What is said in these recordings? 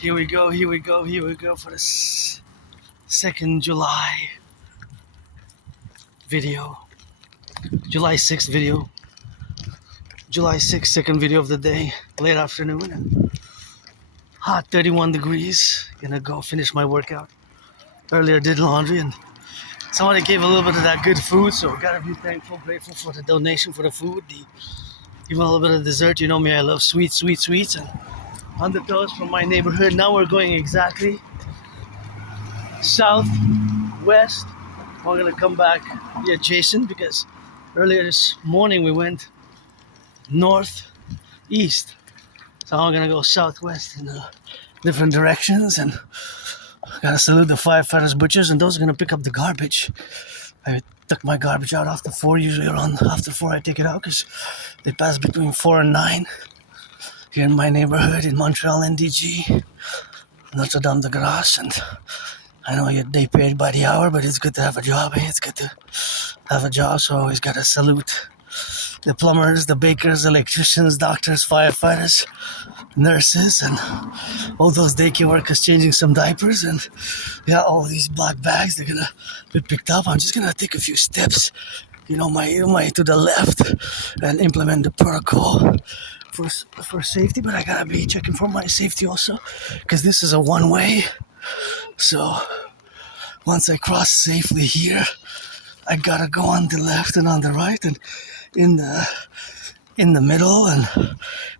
Here we go for the 2nd July video. July 6th video. July 6th, second video of the day. Late afternoon and hot 31 degrees. Gonna go finish my workout. Earlier did laundry and somebody gave a little bit of that good food, so gotta be thankful, grateful for the donation for the food. Even a little bit of dessert. You know me, I love sweets and on the toast from my neighborhood. Now we're going exactly southwest. We're gonna come back adjacent because earlier this morning we went northeast. So I'm gonna go southwest in different directions and gotta salute the firefighters, butchers, and those are gonna pick up the garbage. I took my garbage out after 4. Usually around after 4 I take it out because they pass between 4 and 9. Here in my neighborhood in Montreal, NDG, Notre-Dame-de-Grâce, and I know they paid by the hour, but it's good to have a job. It's good to have a job, so I always gotta salute the plumbers, the bakers, electricians, doctors, firefighters, nurses, and all those daycare workers changing some diapers, and all these black bags, they're gonna be picked up. I'm just gonna take a few steps, my to the left, and implement the protocol for safety, but I gotta be checking for my safety also, because this is a one-way. So once I cross safely here, I gotta go on the left and on the right and in the middle, and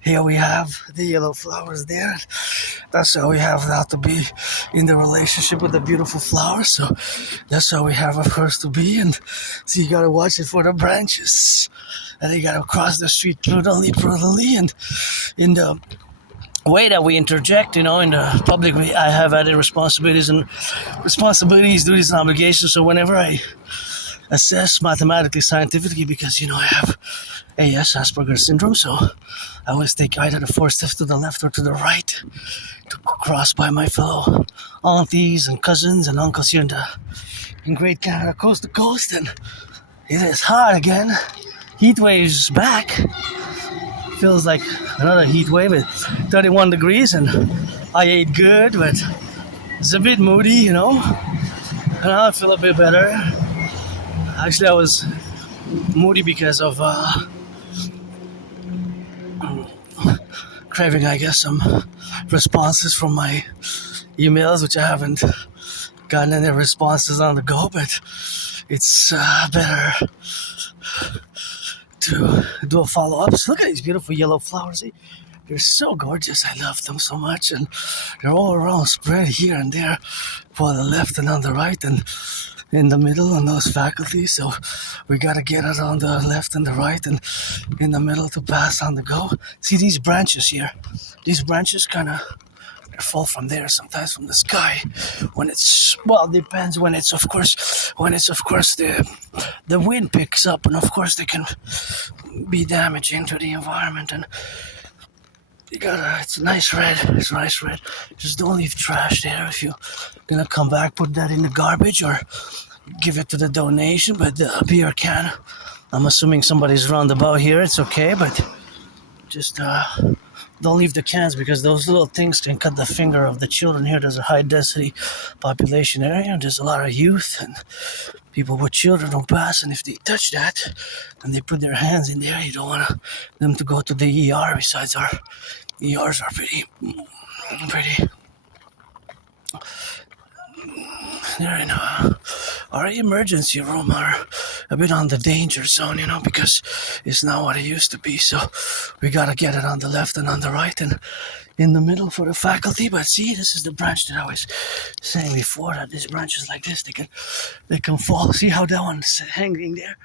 here we have the yellow flowers there. That's how we have now to be in the relationship with the beautiful flowers. So that's how we have, of course, to be. And so you gotta watch it for the branches, and you gotta cross the street prudently, and in the way that we interject, in the public, I have added responsibilities, duties, and obligations. So whenever I assess mathematically, scientifically, because I have AS, Asperger's syndrome, so I always take either the 4 steps to the left or to the right to cross by my fellow aunties and cousins and uncles here in Great Canada, coast to coast. And it is hot again. Heat wave's back. Feels like another heat wave at 31 degrees, and I ate good, but it's a bit moody, and now I feel a bit better. Actually, I was moody because of craving, I guess, some responses from my emails, which I haven't gotten any responses on the go, but it's better to do a follow-up. So look at these beautiful yellow flowers. They're so gorgeous. I love them so much, and they're all around, spread here and there, for the left and on the right, and in the middle on those faculties. So we gotta get it on the left and the right and in the middle to pass on the go. See these branches here? These branches they fall from there, sometimes from the sky. Depends when it's of course the wind picks up, and of course they can be damaging to the environment. And it's nice red. Just don't leave trash there. If you're gonna come back, put that in the garbage or give it to the donation. But the beer can, I'm assuming somebody's roundabout here, it's okay, but just don't leave the cans, because those little things can cut the finger of the children here. There's a high density population area, and there's a lot of youth and people with children who pass, and if they touch that and they put their hands in there, you don't want them to go to the ER. Besides, our ERs are pretty they're in our emergency room are a bit on the danger zone, because it's not what it used to be. So we gotta get it on the left and on the right and in the middle for the faculty. But see, this is the branch that I was saying before, that these branches like this, they can fall. See how that one's hanging there?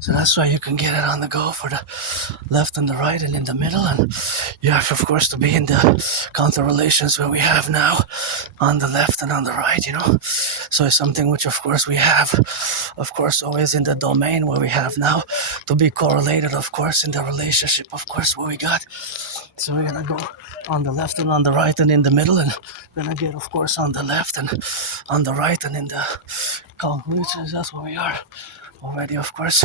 So that's why you can get it on the go for the left and the right and in the middle. And you have, of course, to be in the counter relations where we have now on the left and on the right, So it's something which, of course, we have, of course, always in the domain where we have now to be correlated, of course, in the relationship, of course, where we got. So we're gonna go on the left and on the right and in the middle, and gonna get, of course, on the left and on the right and in the conclusions. That's where we are already, of course.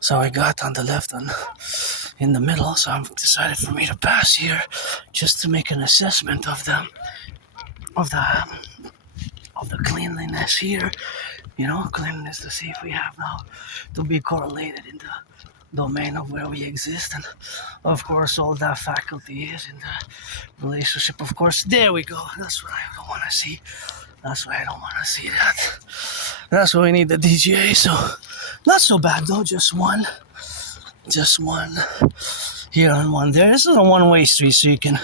So I got on the left and in the middle. So I'm decided for me to pass here just to make an assessment of them of the cleanliness here. You know, cleanliness to see if we have now to be correlated in the domain of where we exist, and of course all that faculty is in the relationship. Of course, there we go. That's what I don't want to see. That's why I don't want to see that. That's why we need the DGA. So not so bad though. Just one here and one there. This is a one-way street, so you can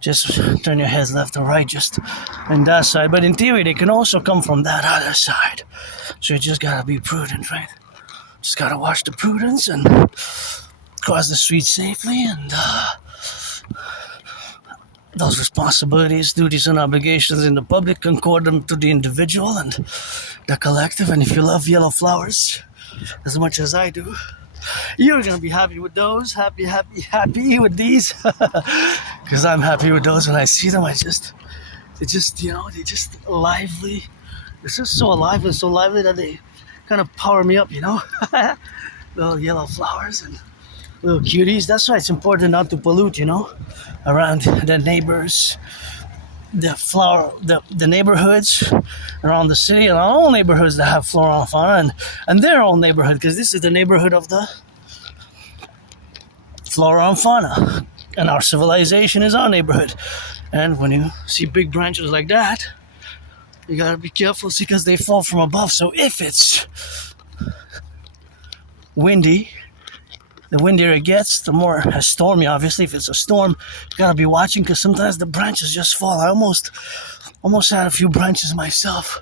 just turn your heads left or right just on that side. But in theory, they can also come from that other side. So you just gotta be prudent, right? Just gotta watch the prudence and cross the street safely, and those responsibilities, duties, and obligations in the public concord them to the individual and the collective. And if you love yellow flowers as much as I do, you're gonna be happy with those. Happy with these, because I'm happy with those. When I see them, they're just lively. It's just so alive and so lively that they kind of power me up, you know. Little yellow flowers and little cuties. That's why it's important not to pollute, you know, around the neighbors, the neighborhoods around the city, and all neighborhoods that have flora and fauna, and their own neighborhood, because this is the neighborhood of the flora and fauna, and our civilization is our neighborhood. And when you see big branches like that, you gotta be careful because they fall from above. So if it's windy, the windier it gets, the more stormy, obviously. If it's a storm, you gotta be watching, because sometimes the branches just fall. I almost had a few branches myself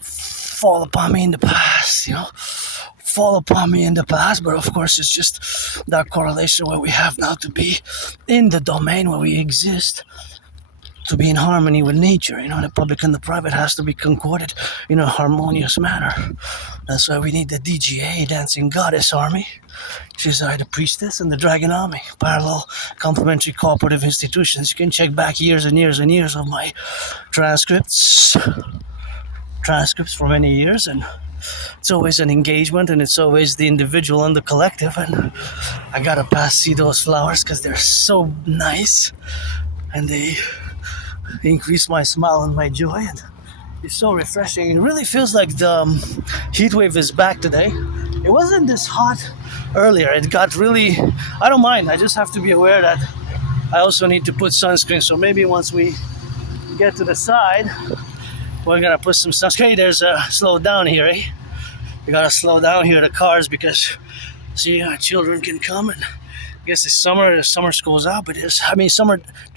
fall upon me in the past, you know. But of course it's just that correlation where we have now to be in the domain where we exist, to be in harmony with nature. You know, the public and the private has to be concorded in a harmonious manner. That's why we need the DGA, Dancing Goddess Army. She's the priestess and the dragon army, parallel complementary cooperative institutions. You can check back years and years and years of my transcripts for many years, and it's always an engagement, and it's always the individual and the collective. And I gotta see those flowers because they're so nice, and they increase my smile and my joy, and it's so refreshing. It really feels like the heat wave is back today. It wasn't this hot earlier. It got really, I don't mind. I just have to be aware that I also need to put sunscreen. So maybe once we get to the side, we're gonna put some sunscreen. Hey, there's a slow down here, eh? We gotta slow down here, the cars, because see, our children can come, and I guess it's summer. The summer school's out, but there's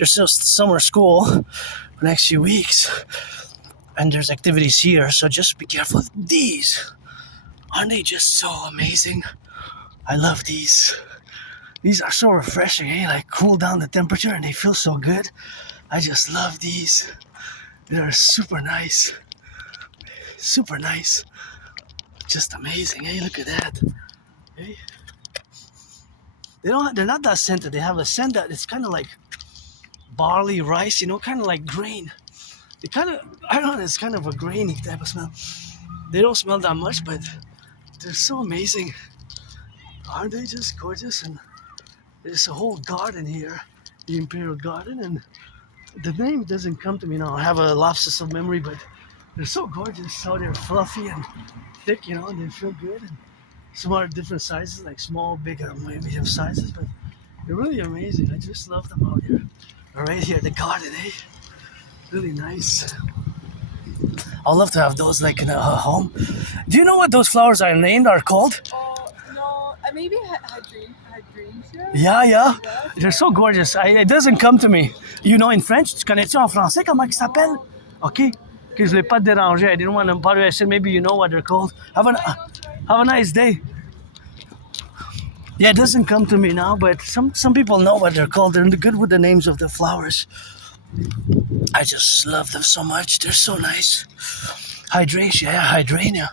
still summer school for the next few weeks, and there's activities here. So just be careful. These, aren't they just so amazing? I love these. These are so refreshing, eh? Like cool down the temperature, and they feel so good. I just love these. They're super nice. Super nice. Just amazing, eh? Look at that. Hey. They're not that scented. They have a scent that it's kind of like barley, rice, you know, kind of like grain. They kind of, I don't know, it's kind of a grainy type of smell. They don't smell that much, but they're so amazing. Aren't they just gorgeous? And there's a whole garden here, the Imperial Garden, and the name doesn't come to me now. I have a lapsus of memory, but they're so gorgeous. How they're fluffy and thick, you know, and they feel good. And some are different sizes, like small, big, or medium sizes, but they're really amazing. I just love them out here. Right here, the garden, eh? Really nice. I'd love to have those like in a home. Do you know what those flowers are called? Oh, no, maybe hydrangeas. Yeah. They're so gorgeous. It doesn't come to me. You know in French? Tu connais-tu en français comment ils s'appellent? Okay. Que je voulais pas te déranger. I didn't want to bother you. I said maybe you know what they're called. Have a nice day. Yeah, it doesn't come to me now, but some people know what they're called. They're good with the names of the flowers. I just love them so much. They're so nice. Hydrangea.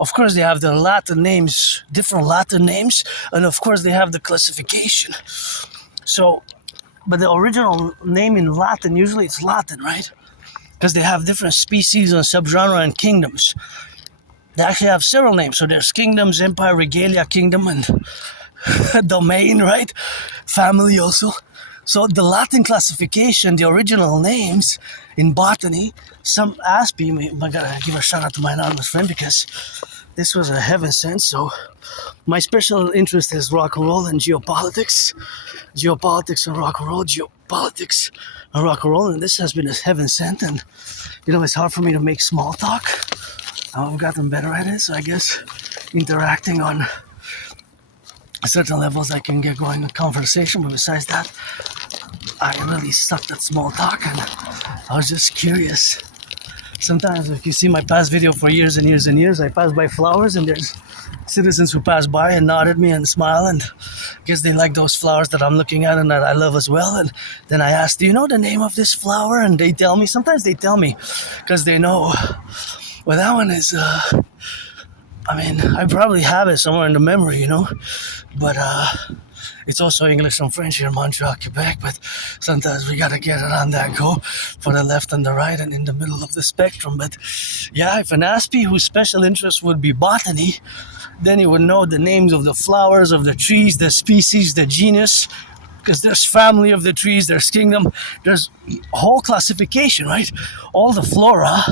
Of course, they have the Latin names, different Latin names, and of course, they have the classification. So, but the original name in Latin, usually it's Latin, right? Because they have different species and subgenre and kingdoms. They actually have several names. So there's kingdoms, empire, regalia, kingdom, and domain, right? Family also. So the Latin classification, the original names in botany, some Aspiesque, I gotta give a shout out to my anonymous friend because this was a heaven sent. So my special interest is rock and roll and geopolitics. Geopolitics and rock and roll, geopolitics and rock and roll. And this has been a heaven sent. And, it's hard for me to make small talk. I've gotten better at it. So I guess interacting on certain levels I can get going in conversation. But besides that, I really sucked at small talk. And I was just curious. Sometimes if you see my past video for years and years and years, I pass by flowers and there's citizens who pass by and nod at me and smile, and I guess they like those flowers that I'm looking at and that I love as well. And then I ask, do you know the name of this flower? And they tell me. Sometimes they tell me because they know. Well, that one is, I probably have it somewhere in the memory, but it's also English and French here in Montreal, Quebec, but sometimes we gotta get it on that go for the left and the right and in the middle of the spectrum. But yeah, if an Aspie whose special interest would be botany, then he would know the names of the flowers, of the trees, the species, the genus, because there's family of the trees, there's kingdom, there's a whole classification, right? All the flora,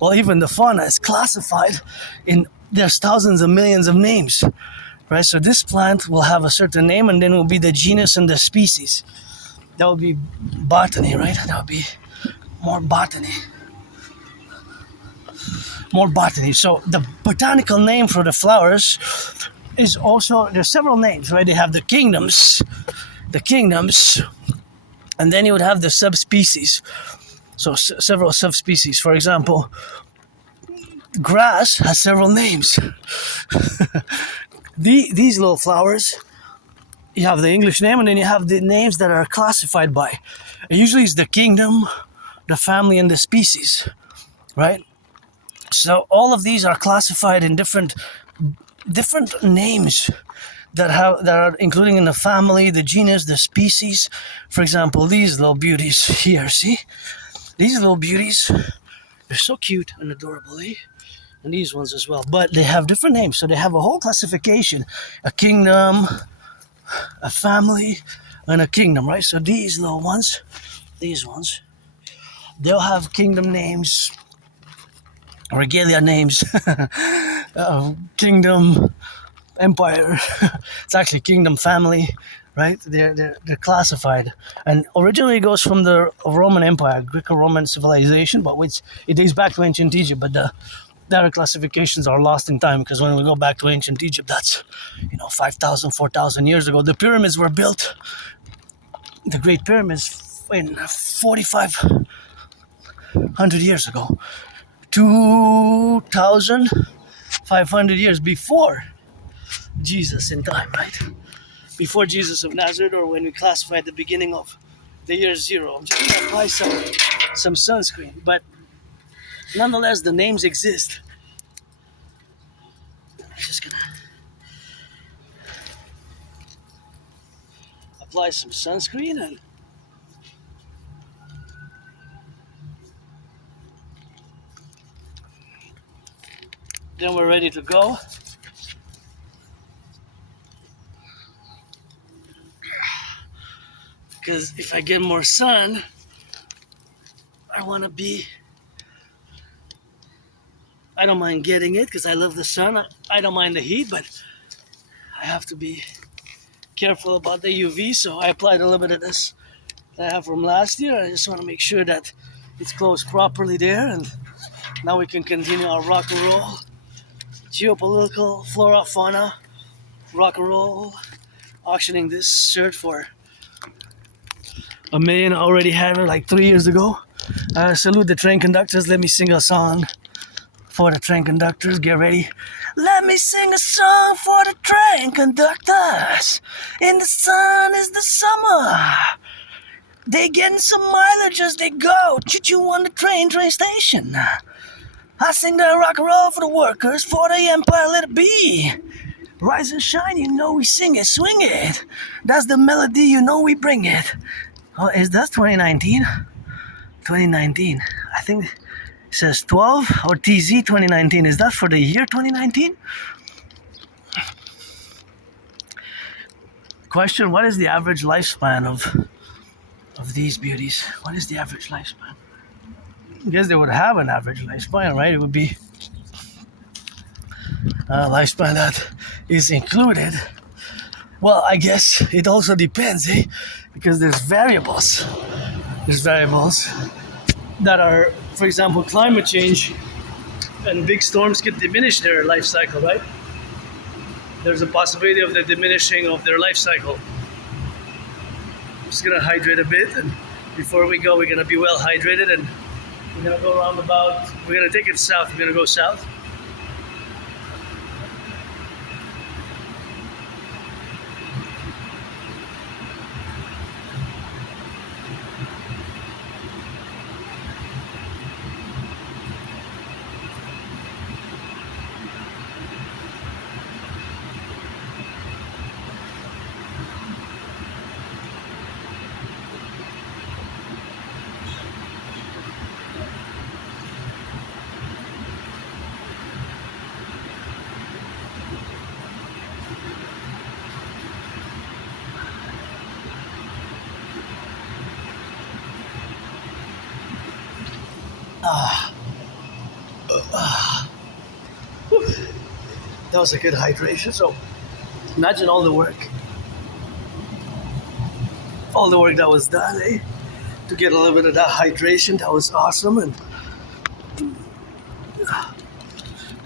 well, even the fauna is classified there's thousands of millions of names. Right, so this plant will have a certain name, and then it will be the genus and the species. That would be botany, right? That would be more botany. More botany. So the botanical name for the flowers is also, there's several names, right? They have the kingdoms, and then you would have the subspecies. So several subspecies. For example, grass has several names. These little flowers, you have the English name and then you have the names that are classified by. Usually it's the kingdom, the family, and the species, right? So all of these are classified in different names that are including in the family, the genus, the species. For example, these little beauties here, see? These little beauties, they're so cute and adorable, eh? And these ones as well, but they have different names, so they have a whole classification: a kingdom, a family, and a kingdom, right? So these little ones, they'll have kingdom names, regalia names, kingdom, empire. It's actually kingdom, family, right? They're classified, and originally it goes from the Roman Empire, Greco-Roman civilization, but it dates back to ancient Egypt, but the other classifications are lost in time, because when we go back to ancient Egypt, that's 5,000, 4,000 years ago. The pyramids were built, the Great Pyramids, in 4,500 years ago, 2,500 years before Jesus in time, right? Before Jesus of Nazareth, or when we classify the beginning of the year zero. I'm just gonna apply some sunscreen, but nonetheless, the names exist. I'm just gonna apply some sunscreen and then we're ready to go. Because if I get more sun, I don't mind getting it because I love the sun. I don't mind the heat, but I have to be careful about the UV. So I applied a little bit of this that I have from last year. I just want to make sure that it's closed properly there. And now we can continue our rock and roll. Geopolitical, flora, fauna, rock and roll. Auctioning this shirt for $1 million. I already had it like 3 years ago. Salute the train conductors. Let me sing a song for the train conductors. Get ready. Let me sing a song for the train conductors. In the sun is the summer. They getting some mileage as they go. Choo-choo on the train station. I sing the rock and roll for the workers, for the empire, let it be. Rise and shine, we sing it, swing it. That's the melody, we bring it. Oh, is that 2019? 2019. I think it says 12 or TZ 2019. Is that for the year 2019? Question: what is the average lifespan of of these beauties. What is the average lifespan? I guess they would have an average lifespan, right? It would be a lifespan that is included. Well, I guess it also depends, eh? Because there's variables. There's variables that are, for example, climate change and big storms can diminish their life cycle, right? There's a possibility of the diminishing of their life cycle. I'm just gonna hydrate a bit, and before we go, we're gonna be well hydrated, and we're gonna go around about. We're gonna take it south. We're gonna go south. That was a good hydration. So imagine all the work that was done, eh? To get a little bit of that hydration. That was awesome, and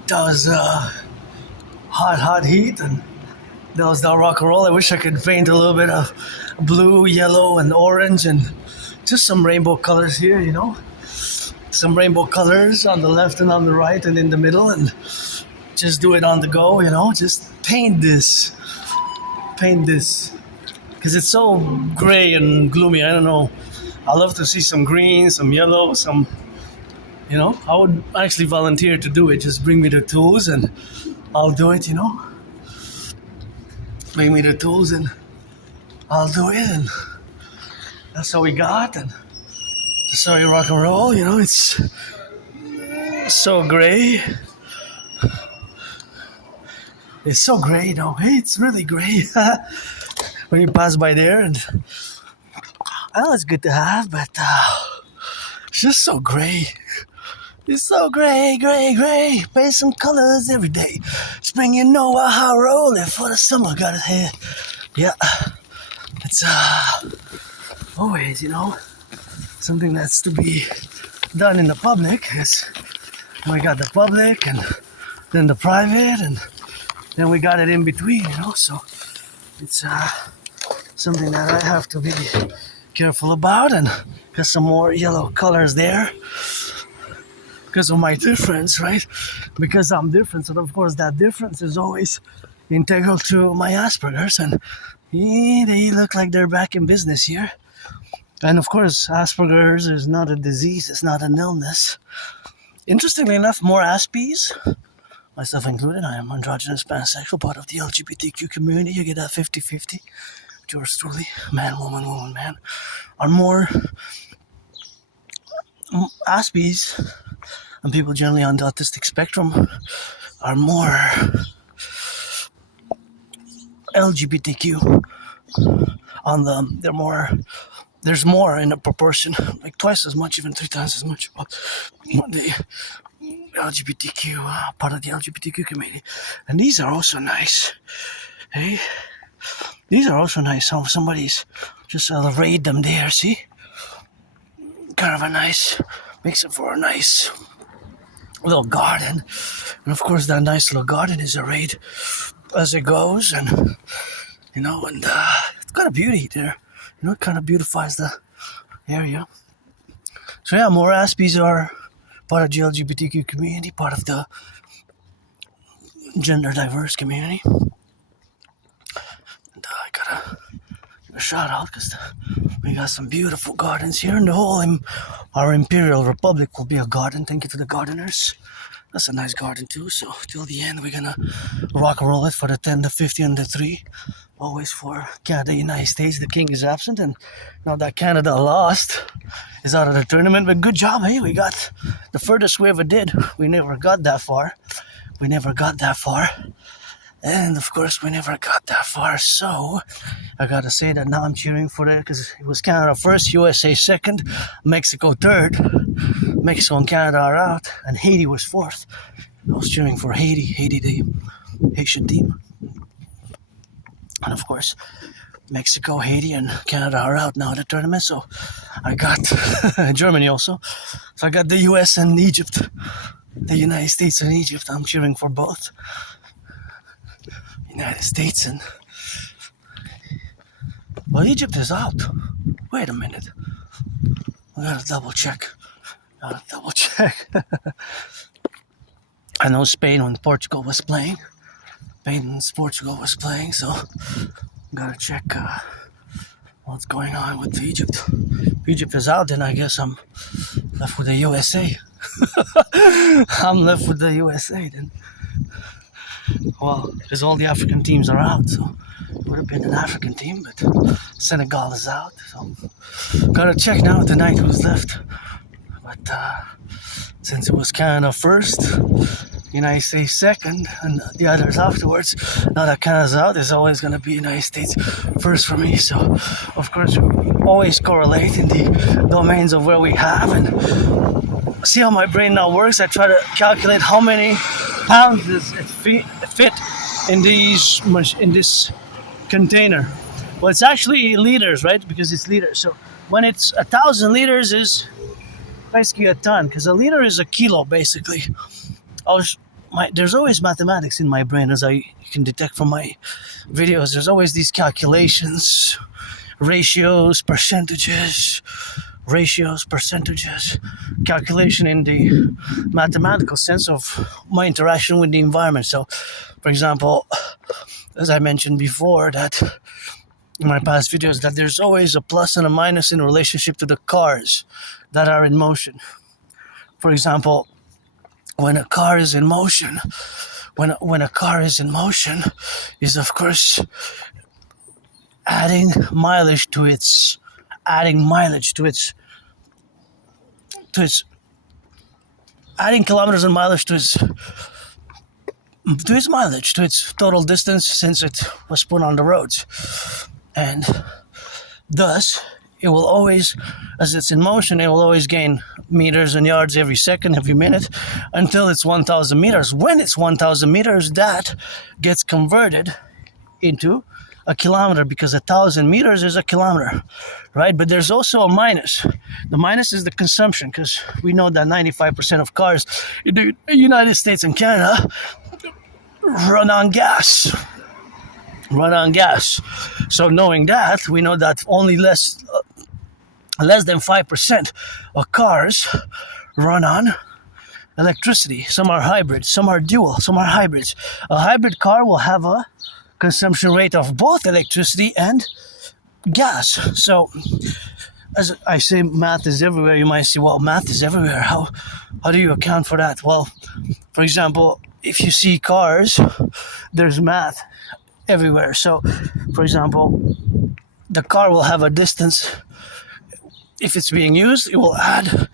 that was hot heat, and that was that rock and roll. I wish I could paint a little bit of blue, yellow, and orange, and just some rainbow colors here, you know? Some rainbow colors on the left and on the right and in the middle, and just do it on the go, you know? Just paint this. Because it's so gray and gloomy, I don't know. I love to see some green, some yellow, some, you know? I would actually volunteer to do it. Just bring me the tools and I'll do it, you know? Bring me the tools and I'll do it, and that's how we got, and that's how you rock and roll, you know? It's so gray. It's so gray, you know? Hey, it's really gray. When you pass by there, and I know it's good to have, but it's just so gray. It's so gray. Paint some colors every day. Spring, you know how rolling for the summer. Got it here. Yeah. It's always, you know, something that's to be done in the public. Because we got the public and then the private, and then we got it in between, you know. So it's something that I have to be careful about, and got some more yellow colors there because of my difference, right? Because I'm different, and of course that difference is always integral to my Asperger's, and they look like they're back in business here. And of course, Asperger's is not a disease, it's not an illness. Interestingly enough, more Aspies, myself included, I am androgynous, pansexual, part of the LGBTQ community. You get that 50-50. Yours truly, man, woman, man, are more Aspies, and people generally on the autistic spectrum are more LGBTQ. There's more in a proportion, like twice as much, even 3 times as much. The LGBTQ, part of the LGBTQ community. And these are also nice. Hey? These are also nice. So somebody's just arrayed them there, see? Kind of a nice, makes it for a nice little garden. And of course that nice little garden is arrayed as it goes, and you know, and it's got a beauty there. You know, it kind of beautifies the area. So yeah, more Aspies are part of the LGBTQ community, part of the gender diverse community. And I gotta give a shout out because we got some beautiful gardens here, and the whole our Imperial Republic will be a garden. Thank you to the gardeners. That's a nice garden too. So till the end, we're gonna rock and roll it for the 10, the 50, and the 3. Always for Canada, United States. The king is absent, and now that Canada lost, is out of the tournament. But good job, hey, we got the furthest we ever did. We never got that far. And of course, we never got that far. So I gotta say that now I'm cheering for it because it was Canada first, USA second, Mexico third. Mexico and Canada are out, and Haiti was fourth. I was cheering for Haiti, the Haitian team. And of course, Mexico, Haiti, and Canada are out now of the tournament. So I got Germany also. So I got the US and Egypt, the United States and Egypt. I'm cheering for both. United States and... Well, Egypt is out. Wait a minute. I gotta double check. I know Spain when Portugal was playing. So gotta check what's going on with Egypt. If Egypt is out, then I guess I'm left with the USA. I'm left with the USA then. Well, because all the African teams are out, so it would have been an African team, but Senegal is out, so gotta check now tonight who's left. But since it was Canada first, United States second, and the others afterwards, now that Canada's out, there's always going to be United States first for me. So, of course, we always correlate in the domains of where we have, and see how my brain now works. I try to calculate how many pounds does it fit in this container. Well, it's actually liters, right? Because it's liters. So when it's 1,000 liters is basically a ton, because a liter is a kilo, basically. There's always mathematics in my brain, as you can detect from my videos. There's always these calculations, ratios, percentages, calculation in the mathematical sense of my interaction with the environment. So, for example, as I mentioned before, that in my past videos, that there's always a plus and a minus in relationship to the cars that are in motion. For example, when a car is in motion, is of course adding mileage to its adding kilometers and mileage to its total distance since it was put on the roads. And thus, it will always, as it's in motion, it will always gain meters and yards every second, every minute, until it's 1,000 meters. When it's 1,000 meters, that gets converted into a kilometer, because 1,000 meters is a kilometer, right? But there's also a minus. The minus is the consumption, because we know that 95% of cars in the United States and Canada run on gas. So knowing that, we know that only less than 5% of cars run on electricity. Some are hybrids, some are dual, some are hybrids. A hybrid car will have a consumption rate of both electricity and gas. So, as I say, math is everywhere. You might say, well, math is everywhere. How do you account for that? Well, for example, if you see cars, there's math everywhere. So, for example, the car will have a distance. If it's being used, it will add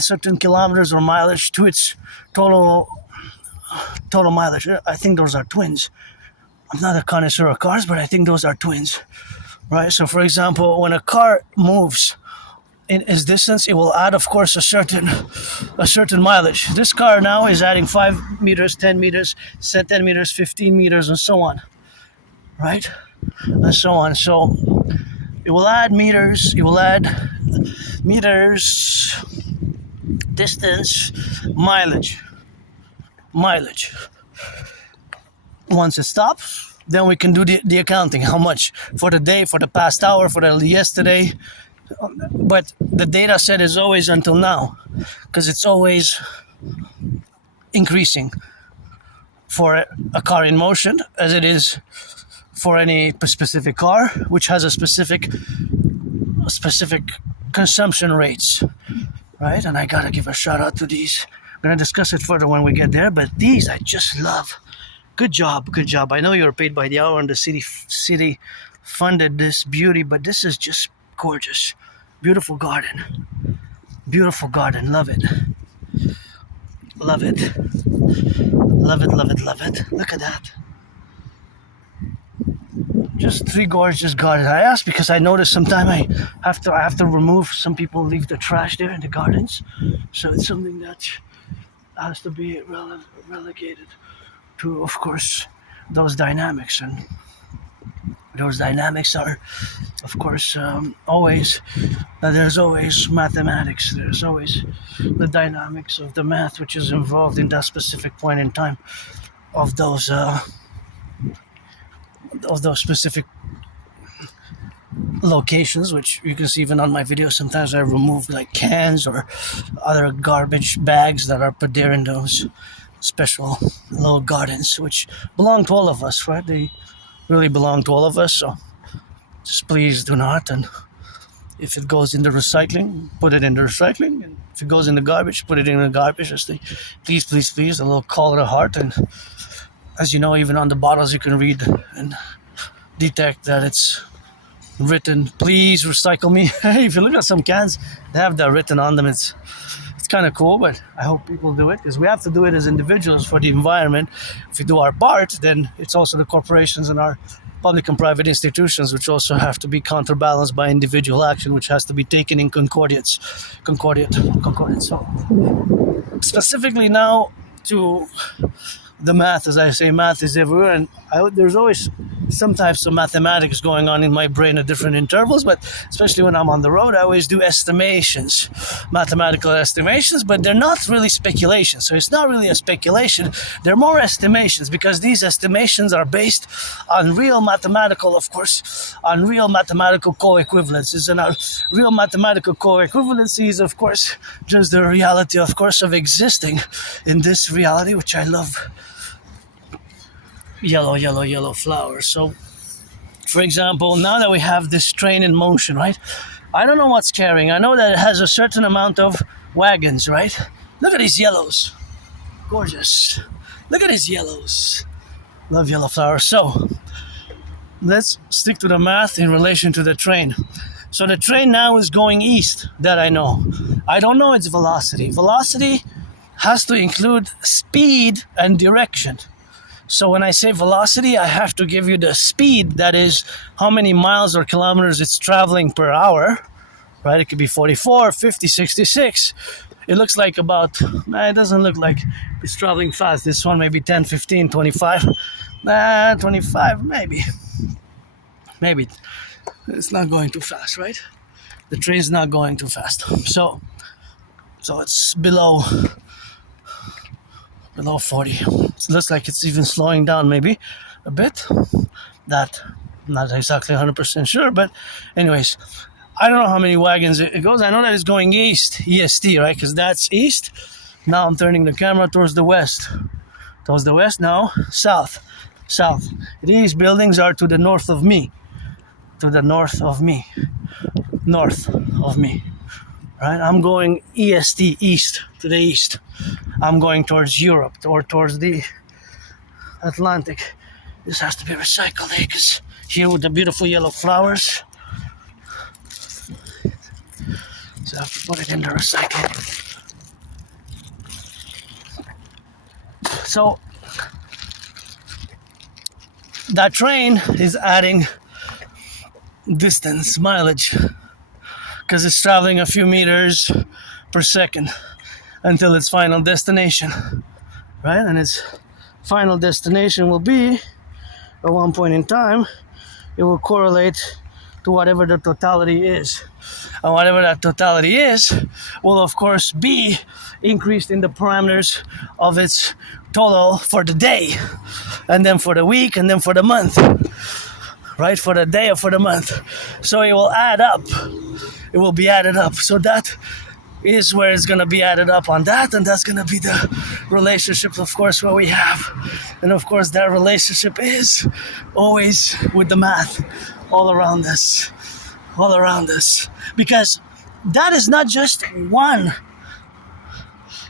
certain kilometers or mileage to its total mileage. I think those are twins. I'm not a connoisseur of cars, but I think those are twins, right? So, for example, when a car moves in its distance, it will add, of course, a certain mileage. This car now is adding 5 meters, 10 meters, 10 meters, 15 meters, and so on, right? And so on. So it will add meters, distance, mileage. Once it stops, then we can do the accounting. How much for the day, for the past hour, for the yesterday. But the data set is always until now, because it's always increasing for a car in motion, as it is for any specific car, which has a specific consumption rates, right? And I gotta give a shout out to these. I'm gonna discuss it further when we get there, but these I just love. Good job. I know you're paid by the hour and the city funded this beauty, but this is just gorgeous. Beautiful garden. Love it. Love it. Look at that. just 3 gorgeous gardens. I asked because I noticed sometimes I have to remove, some people leave the trash there in the gardens, so it's something that has to be relegated to, of course, those dynamics. And those dynamics are, of course, always, there's always mathematics, there's always the dynamics of the math which is involved in that specific point in time of those specific locations, which you can see even on my videos. Sometimes I remove like cans or other garbage bags that are put there in those special little gardens, which belong to all of us, right? They really belong to all of us, so just please do not. And if it goes in the recycling, put it in the recycling, and if it goes in the garbage, put it in the garbage. Just please, a little call of the heart. And as you know, even on the bottles you can read and detect that it's written, please recycle me. Hey, if you look at some cans, they have that written on them. It's kind of cool, but I hope people do it, because we have to do it as individuals for the environment. If we do our part, then it's also the corporations and our public and private institutions which also have to be counterbalanced by individual action, which has to be taken in concordance. So specifically now to the math, as I say, math is everywhere, and there's always some types of mathematics going on in my brain at different intervals, but especially when I'm on the road, I always do estimations, mathematical estimations, but they're not really speculations. So it's not really a speculation, they're more estimations, because these estimations are based on real mathematical, of course, on real mathematical co-equivalences, and our real mathematical co-equivalency is, of course, just the reality, of course, of existing in this reality, which I love. Yellow flowers. So, for example, now that we have this train in motion, right? I don't know what's carrying. I know that it has a certain amount of wagons, right? Look at these yellows. Gorgeous. Look at these yellows. Love yellow flowers. So, let's stick to the math in relation to the train. So the train now is going east, that I know. I don't know its velocity. Velocity has to include speed and direction. So when I say velocity, I have to give you the speed, that is how many miles or kilometers it's traveling per hour, right? It could be 44, 50, 66. It looks like about, it doesn't look like it's traveling fast. This one maybe 10, 15, 25. 25, maybe. Maybe. It's not going too fast, right? The train's not going too fast. So it's below 40. It looks like it's even slowing down maybe a bit. That, not exactly 100% sure, but anyways, I don't know how many wagons it goes. I know that it's going east, EST, right? Because that's east. Now I'm turning the camera towards the west. Towards the west now, south. These buildings are to the north of me. Right? I'm going EST, east, to the east. I'm going towards Europe or towards the Atlantic. This has to be recycled, because here with the beautiful yellow flowers. So I have to put it in the recycling. So that train is adding distance, mileage, because it's traveling a few meters per second until its final destination, right? And its final destination will be, at one point in time, it will correlate to whatever the totality is. And whatever that totality is will, of course, be increased in the parameters of its total for the day, and then for the week, and then for the month, right? For the day or for the month. So it will add up. It will be added up. So that is where it's going to be added up on that, and that's going to be the relationship, of course, what we have. And of course that relationship is always with the math all around us, because that is not just one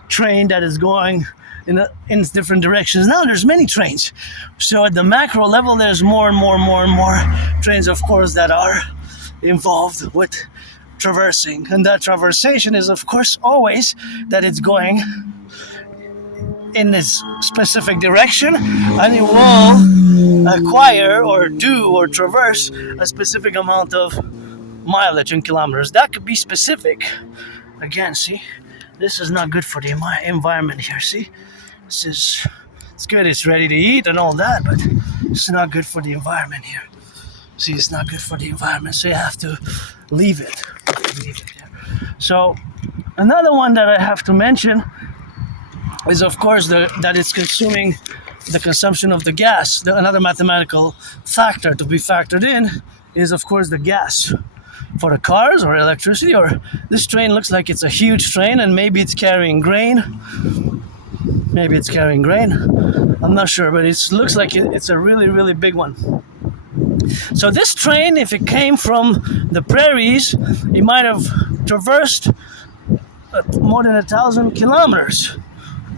train that is going in different directions. Now there's many trains. So at the macro level, there's more and more trains, of course, that are involved with traversing. And that traversation is, of course, always that it's going in this specific direction, and it will acquire or do or traverse a specific amount of mileage in kilometers. That could be specific. Again, see, this is not good for the environment here. See, it's good, it's ready to eat and all that, but it's not good for the environment here. See, it's not good for the environment, so you have to leave it. There. So another one that I have to mention is, of course, that it's consuming the consumption of the gas. Another mathematical factor to be factored in is, of course, the gas for the cars or electricity. Or this train looks like it's a huge train, and maybe it's carrying grain. Maybe it's carrying grain. I'm not sure, but it looks like it's a really, really big one. So this train, if it came from the prairies, it might have traversed more than 1,000 kilometers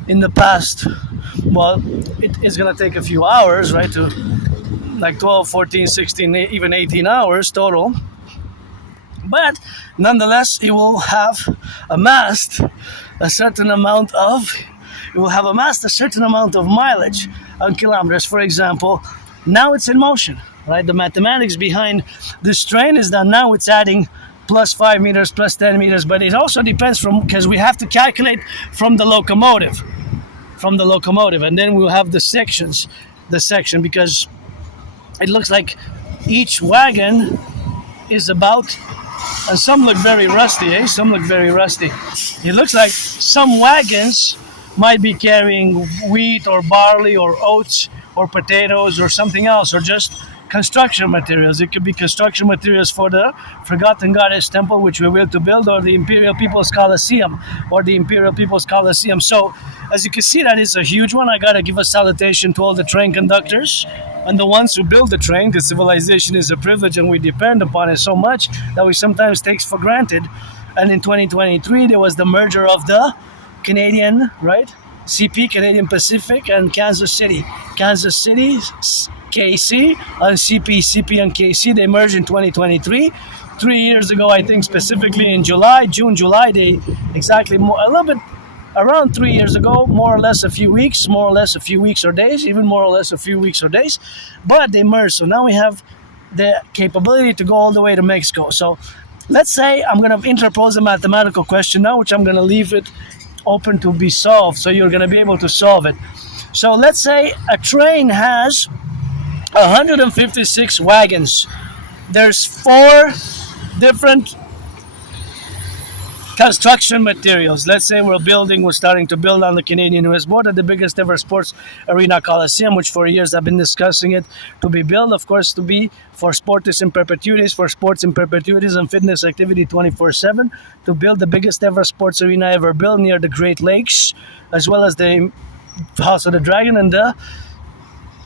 in the past. Well, it's going to take a few hours, right, to like 12, 14, 16, even 18 hours total. But nonetheless, it will have amassed a certain amount of mileage on kilometers. For example, now it's in motion, right? The mathematics behind this train is that now it's adding plus 5 meters, plus 10 meters, but it also depends because we have to calculate from the locomotive, and then we'll have the section, because it looks like each wagon is about, and some look very rusty, It looks like some wagons might be carrying wheat or barley or oats or potatoes or something else, or just construction materials. It could be construction materials for the Forgotten Goddess Temple, which we will to build, or the Imperial People's Coliseum, So, as you can see, that is a huge one. I gotta give a salutation to all the train conductors and the ones who build the train, because civilization is a privilege and we depend upon it so much that we sometimes take for granted. And in 2023, there was the merger of the Canadian, right? CP, Canadian Pacific, and Kansas City, KC, and CP and KC, they merged in 2023. 3 years ago, I think specifically in June, July, they exactly a little bit around 3 years ago, more or less a few weeks or days, even more or less a few weeks or days, but they merged. So now we have the capability to go all the way to Mexico. So let's say I'm going to interpose a mathematical question now, which I'm going to leave it open to be solved, so you're going to be able to solve it. So let's say a train has 156 wagons. There's 4 different construction materials. Let's say we're starting to build on the Canadian US border, the biggest ever sports arena Coliseum, which for years I've been discussing it to be built, of course, to be for sports in perpetuities and fitness activity 24/7, to build the biggest ever sports arena ever built near the Great Lakes, as well as the House of the Dragon and the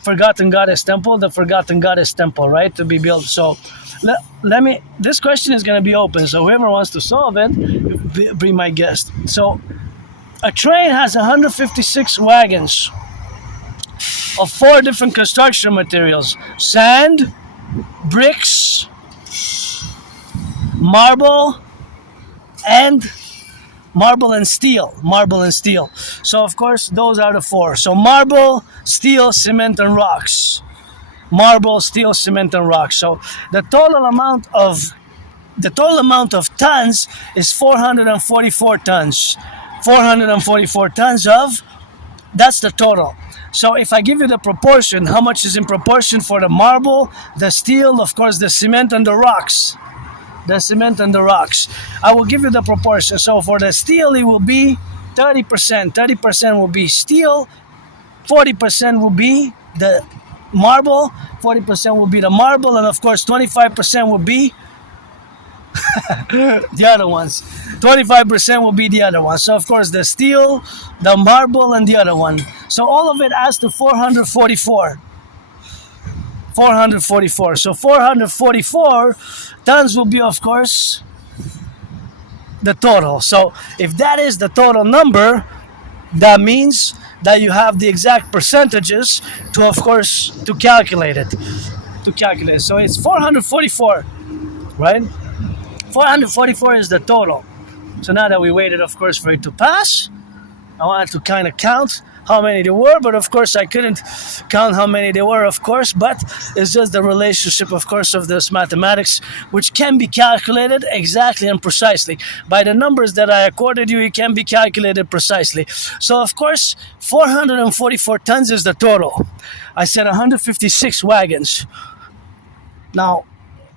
Forgotten Goddess Temple, right, to be built. So this question is going to be open, so whoever wants to solve it, be my guest. So a train has 156 wagons of 4 different construction materials: sand, bricks, marble, and steel. So of course those are the 4. So marble, steel, cement, and rocks. So the total amount of tons is 444 tons. 444 tons of, that's the total. So if I give you the proportion, how much is in proportion for the marble, the steel, of course the cement and the rocks. I will give you the proportion. So for the steel, it will be 30%. 30% will be steel, 40% will be the marble, 40% will be the marble, and of course 25% will be the other ones. 25% will be the other ones. So of course the steel, the marble, and the other one. So all of it adds to 444. So 444 tons will be, of course, the total. So if that is the total number, that means that you have the exact percentages to, of course, to calculate it. So it's 444, right? 444 is the total. So now that we waited, of course, for it to pass, I wanted to kind of count how many there were, but of course I couldn't count how many there were, of course, but it's just the relationship, of course, of this mathematics, which can be calculated exactly and precisely. By the numbers that I accorded you, it can be calculated precisely. So, of course, 444 tons is the total. I said 156 wagons. Now,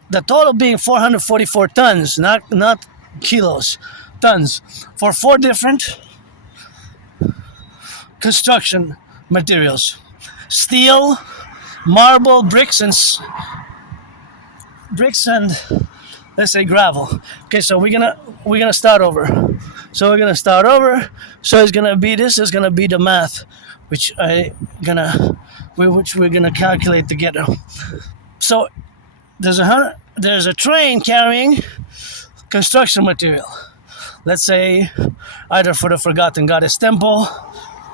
the total being 444 tons, not kilos, tons, for 4 different construction materials: steel, marble, bricks, and let's say gravel. Okay, so we're gonna start over. So it's gonna be this is gonna be the math, which we're gonna calculate together. So there's a train carrying construction material. Let's say either for the Forgotten Goddess Temple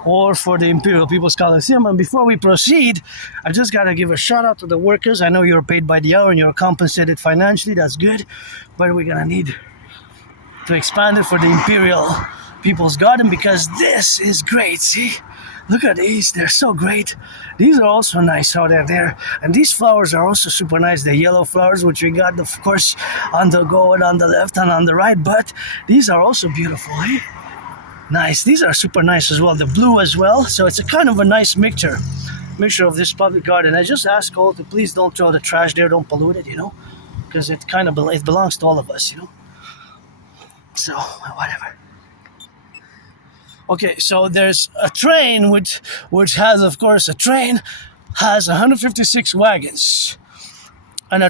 or for the Imperial People's Coliseum. And before we proceed, I just gotta give a shout out to the workers. I know you're paid by the hour and you're compensated financially. That's good, but we're gonna need to expand it for the Imperial People's Garden, because this is great. See, look at these. They're so great. These are also nice how they're there. And these flowers are also super nice. The yellow flowers, which we got, of course, on the gold on the left and on the right. But these are also beautiful, eh? Nice. These are super nice as well. The blue as well. So it's a kind of a nice mixture of this public garden. I just ask all to please don't throw the trash there. Don't pollute it, because it kind of it belongs to all of us, So whatever. Okay, so there's a train which has, of course, 156 wagons and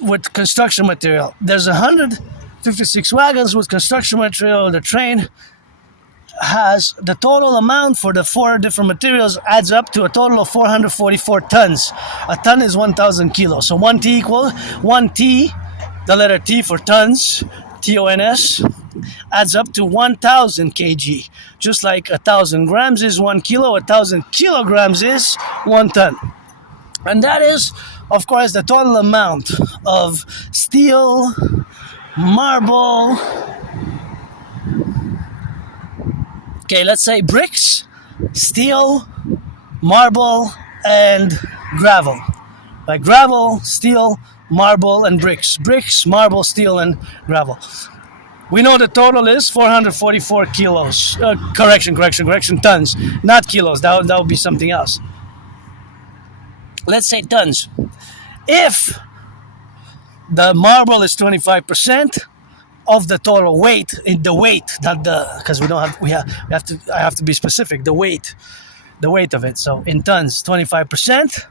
with construction material. There's 156 wagons with construction material. The train has the total amount for the 4 different materials adds up to a total of 444 tons. A ton is 1,000 kilos. So 1T, the letter T for tons, TONS, adds up to 1,000 kg. Just like 1,000 grams is 1 kilo, 1,000 kilograms is 1 ton. And that is, of course, the total amount of steel, marble, let's say bricks, steel, marble, and gravel. Like gravel, steel, marble, and bricks. Bricks, marble, steel, and gravel. We know the total is 444 kilos. Correction, tons. Not kilos. That would be something else. Let's say tons. If the marble is 25%, of the total weight, not because I have to be specific, the weight of it. So in tons, 25%,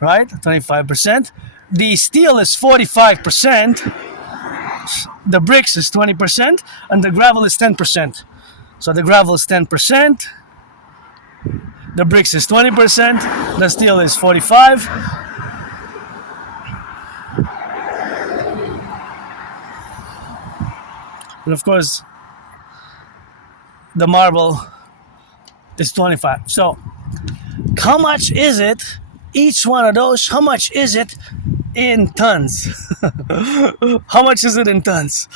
right? 25%. The steel is 45%, the bricks is 20%, and the gravel is 10%. So the gravel is 10%, the bricks is 20%, the steel is 45%. And of course, the marble is 25. So, how much is it? Each one of those, how much is it in tons? How much is it in tons?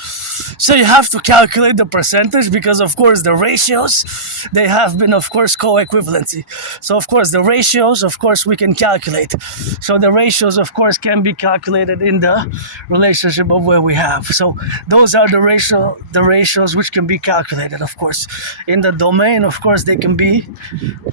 So you have to calculate the percentage, because of course the ratios, they have been, of course, co-equivalency. So of course the ratios, of course, we can calculate. So the ratios, of course, can be calculated in the relationship of where we have. So those are the ratios which can be calculated, of course. In the domain, of course, they can be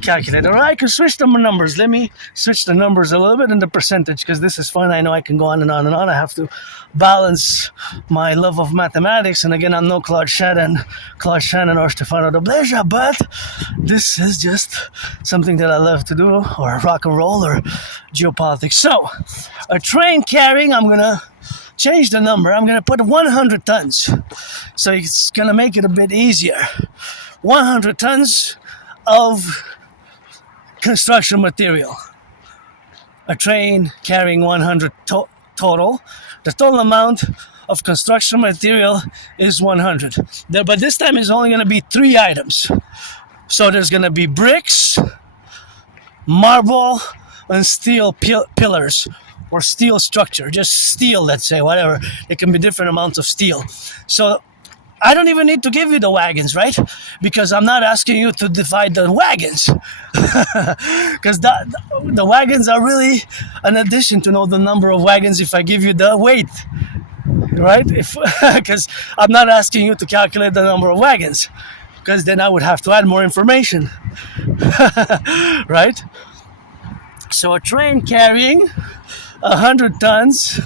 calculated. All right, I can switch the numbers. Let me switch the numbers a little bit in the percentage, because this is fun. I know I can go on and on and on. I have to balance my love of mathematics. And again, I'm no Claude Shannon or Stefano de Bleja, but this is just something that I love to do, or rock and roll, or geopolitics. So, a train carrying, I'm going to change the number. I'm going to put 100 tons. So it's going to make it a bit easier. 100 tons of construction material. A train carrying 100 total. The total amount of construction material is 100. But this time it's only going to be 3 items. So there's going to be bricks, marble, and steel pillars, or steel structure. Just steel, let's say, whatever. It can be different amounts of steel. So I don't even need to give you the wagons, right? Because I'm not asking you to divide the wagons. Because the wagons are really an addition to know the number of wagons if I give you the weight, right? Because I'm not asking you to calculate the number of wagons, because then I would have to add more information, right? So a train carrying 100 tons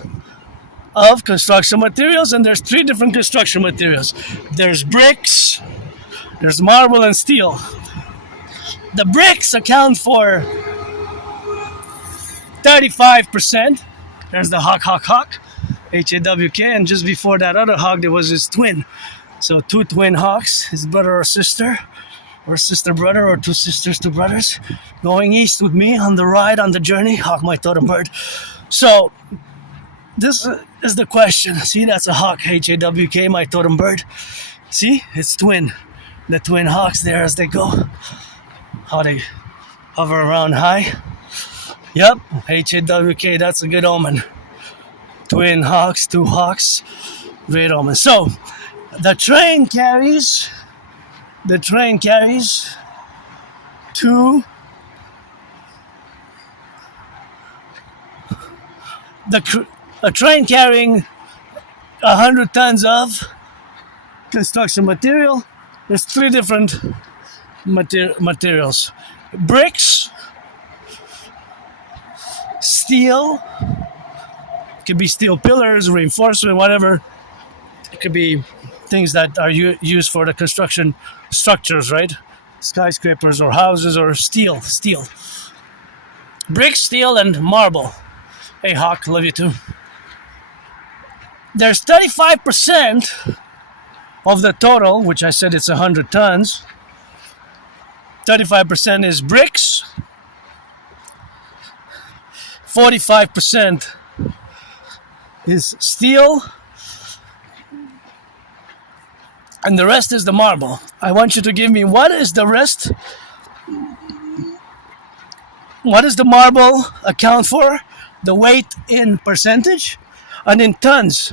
of construction materials, and there's 3 different construction materials. There's bricks, there's marble, and steel. The bricks account for 35%. There's the hawk, H-A-W-K, and just before that other hawk, there was his twin. So 2 twin hawks, his brother or sister brother, or 2 sisters, 2 brothers, going east with me on the ride, on the journey. Hawk, my totem bird. So this is the question. See, that's a hawk, H-A-W-K, my totem bird. See, it's twin. The twin hawks there as they go. How they hover around high. Yep, H-A-W-K, that's a good omen. Twin hawks, 2 hawks, great omen. So the train carries 2. A train carrying 100 tons of construction material. There's 3 different materials: bricks, steel. It could be steel pillars, reinforcement, whatever. It could be things that are used for the construction structures, right? Skyscrapers or houses, or steel. Brick, steel, and marble. Hey, Hawk, love you too. There's 35% of the total, which I said it's 100 tons. 35% is bricks. 45% is steel. And the rest is the marble. I want you to give me, what is the rest? What does the marble account for? The weight in percentage and in tons.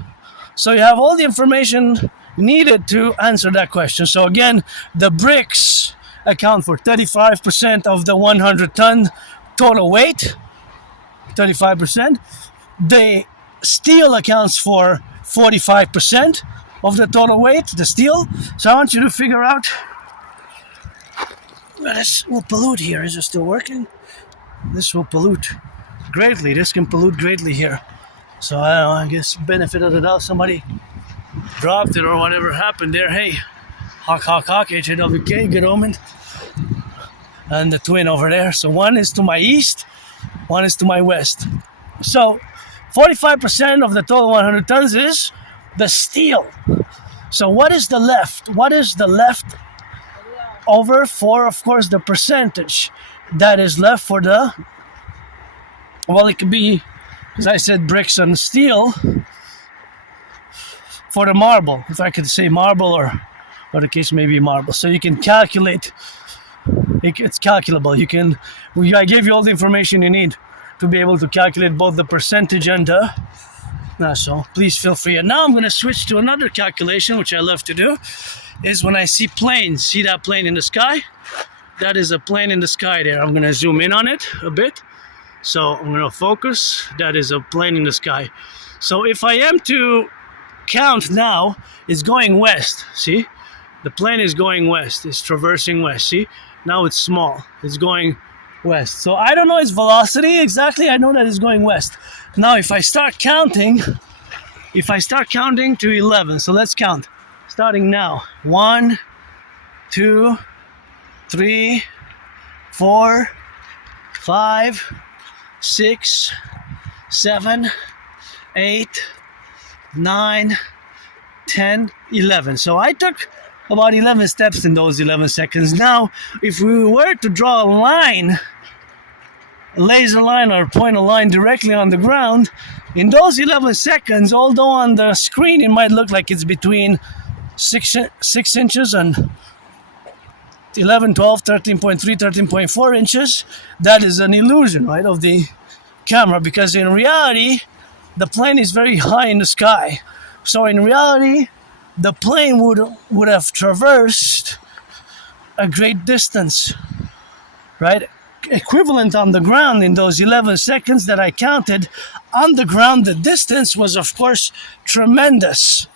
So you have all the information needed to answer that question. So again, the bricks account for 35% of the 100-ton total weight. 35%. The steel accounts for 45% of the total weight, the steel. So I want you to figure out, this will pollute here. Is it still working? This will pollute greatly. This can pollute greatly here. So I don't know, I guess benefit of the doubt, somebody dropped it or whatever happened there. Hey, hawk, H-A-W-K, good omen. And the twin over there. So one is to my east, one is to my west. So 45% of the total 100 tons is the steel. So what is the left? What is the left over for, of course, the percentage that is left for the, well, it could be, as I said, bricks and steel, for the marble, if I could say marble, or the case may be marble. So you can calculate, it's calculable. I gave you all the information you need to be able to calculate both the percentage and the, so please feel free. And now I'm going to switch to another calculation, which I love to do, is when I see planes. See that plane in the sky? That is a plane in the sky there. I'm going to zoom in on it a bit. So I'm going to focus. That is a plane in the sky. So if I am to count now, it's going west. See? The plane is going west. It's traversing west. See? Now it's small. It's going west. So I don't know its velocity exactly. I know that it's going west. Now if I start counting to 11, so let's count. Starting now. 1, 2, 3, 4, 5, 6, 7, 8, 9, 10, 11. So I took about 11 steps in those 11 seconds. Now, if we were to draw a line, a laser line, or point a line directly on the ground, in those 11 seconds, although on the screen it might look like it's between 6 inches and 11, 12, 13.3, 13.4 inches, that is an illusion, right, of the camera, because in reality, the plane is very high in the sky. So in reality, the plane would have traversed a great distance, right? Equivalent on the ground in those 11 seconds that I counted. On the ground, the distance was, of course, tremendous.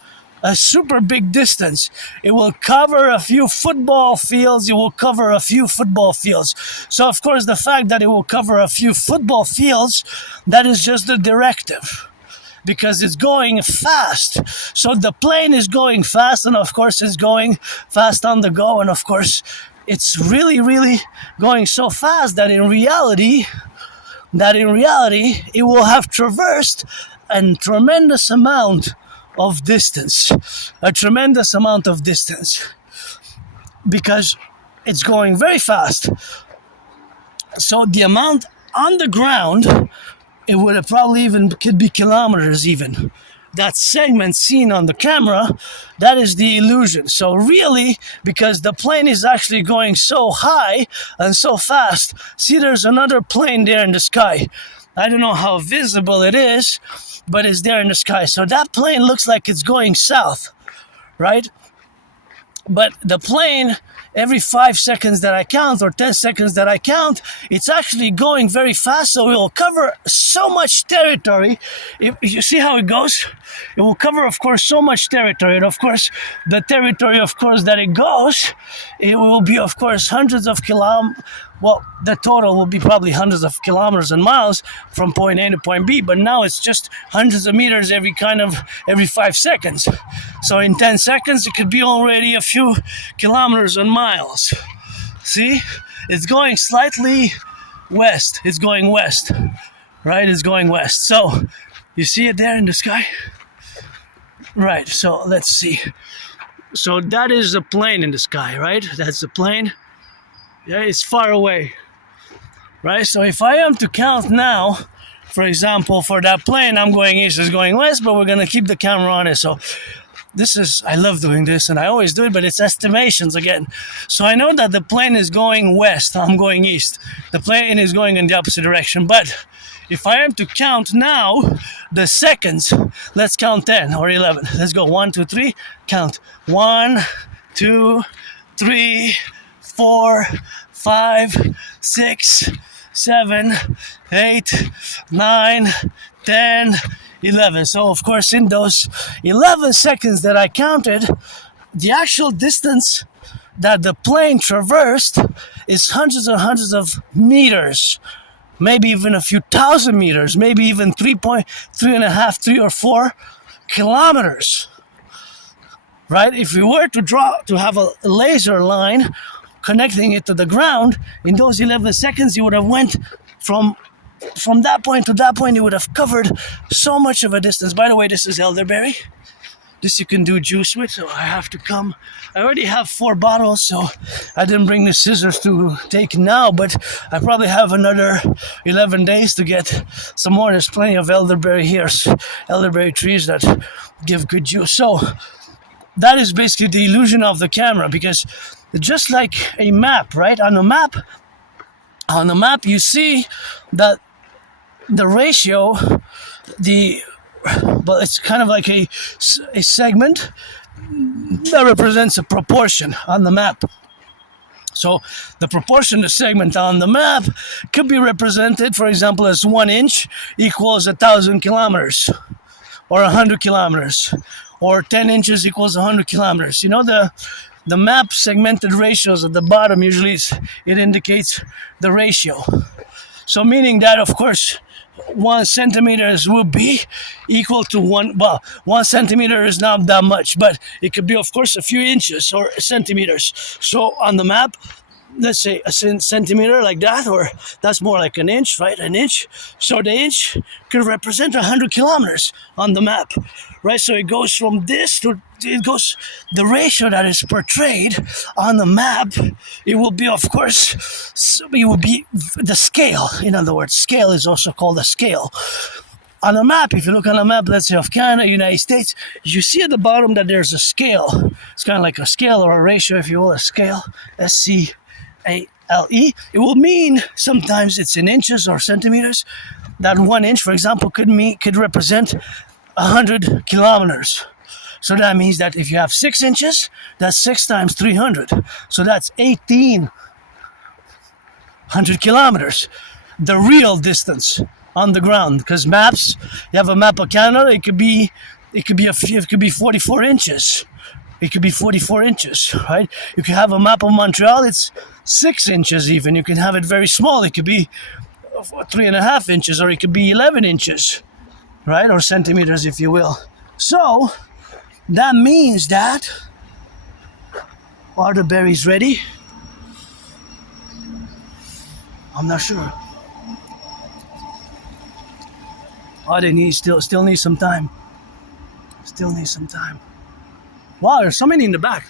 A super big distance. It will cover a few football fields. It will cover a few football fields. So, of course, the fact that it will cover a few football fields, that is just the directive. Because it's going fast. So the plane is going fast, and of course it's going fast on the go, and of course it's really, really going so fast that in reality it will have traversed a tremendous amount of distance. Because it's going very fast. So the amount on the ground, it would have probably even could be kilometers even. That segment seen on the camera, that is the illusion. So really, because the plane is actually going so high and so fast, see there's another plane there in the sky. I don't know how visible it is, but it's there in the sky. So that plane looks like it's going south, right? But the plane, every 5 seconds that I count or 10 seconds that I count, it's actually going very fast. So it will cover so much territory. If you see how it goes? It will cover, of course, so much territory. And of course, the territory, of course, that it goes, it will be, of course, hundreds of kilometers. Well, the total will be probably hundreds of kilometers and miles from point A to point B, but now it's just hundreds of meters every 5 seconds. So in 10 seconds, it could be already a few kilometers and miles. See? It's going slightly west. It's going west, right? It's going west. So you see it there in the sky? Right, so let's see. So that is a plane in the sky, right? That's the plane. Yeah, it's far away, right? So if I am to count now, for example, for that plane, I'm going east, it's going west, but we're going to keep the camera on it. So I love doing this, and I always do it, but it's estimations again. So I know that the plane is going west, I'm going east. The plane is going in the opposite direction, but if I am to count now the seconds, let's count 10 or 11. Let's go 1, 2, 3, count. 1, 2, 3, 4, 5, 6, 7, 8, 9, 10, 11. So, of course, in those 11 seconds that I counted, the actual distance that the plane traversed is hundreds and hundreds of meters. Maybe even a few thousand meters. Maybe even 3 or 4 kilometers. Right? If we were to have a laser line connecting it to the ground, in those 11 seconds, you would have went from that point to that point. You would have covered so much of a distance. By the way, this is elderberry. This you can do juice with, so I have to come. I already have 4 bottles, so I didn't bring the scissors to take now, but I probably have another 11 days to get some more. There's plenty of elderberry here, elderberry trees that give good juice. So that is basically the illusion of the camera, because just like a map, right? On the map, you see that the ratio, well, it's kind of like a segment that represents a proportion on the map. So the proportion to segment on the map could be represented, for example, as 1 inch equals 1,000 kilometers, or 100 kilometers, or 10 inches equals 100 kilometers. You know, the map segmented ratios at the bottom, usually it indicates the ratio. So meaning that, of course, 1 centimeter will be equal to 1 centimeter is not that much, but it could be, of course, a few inches or centimeters. So on the map, let's say a centimeter like that, or that's more like an inch, right? An inch. So the inch could represent 100 kilometers on the map, right? So it goes from this to, the ratio that is portrayed on the map, it will be, of course, it will be the scale. In other words, scale is also called a scale. On a map, if you look on a map, let's say of Canada, United States, you see at the bottom that there's a scale. It's kind of like a scale or a ratio, if you will, a scale, SCALE. It will mean sometimes it's in inches or centimeters. That 1 inch, for example, could represent 100 kilometers. So that means that if you have 6 inches, that's 6 times 300. So that's 1,800 kilometers. The real distance on the ground. Because maps, you have a map of Canada, it could be 44 inches. It could be 44 inches, right? You can have a map of Montreal, it's 6 inches even. You can have it very small. It could be 3.5 inches, or it could be 11 inches, right? Or centimeters, if you will. So, that means that, are the berries ready? I'm not sure. Oh, they still need some time. Still need some time. Wow, there's so many in the back.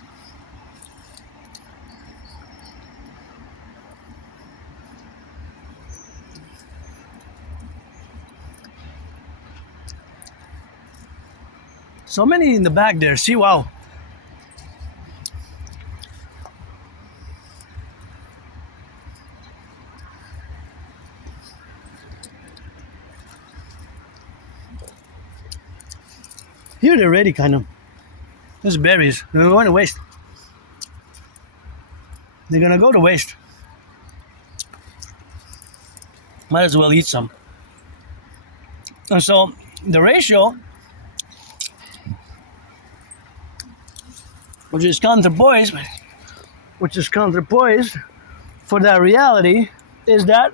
So many in the back there. See, wow. Here they're ready, kind of. Those berries, they're going to waste. They're gonna go to waste. Might as well eat some. And so the ratio, which is counterpoised for that reality, is that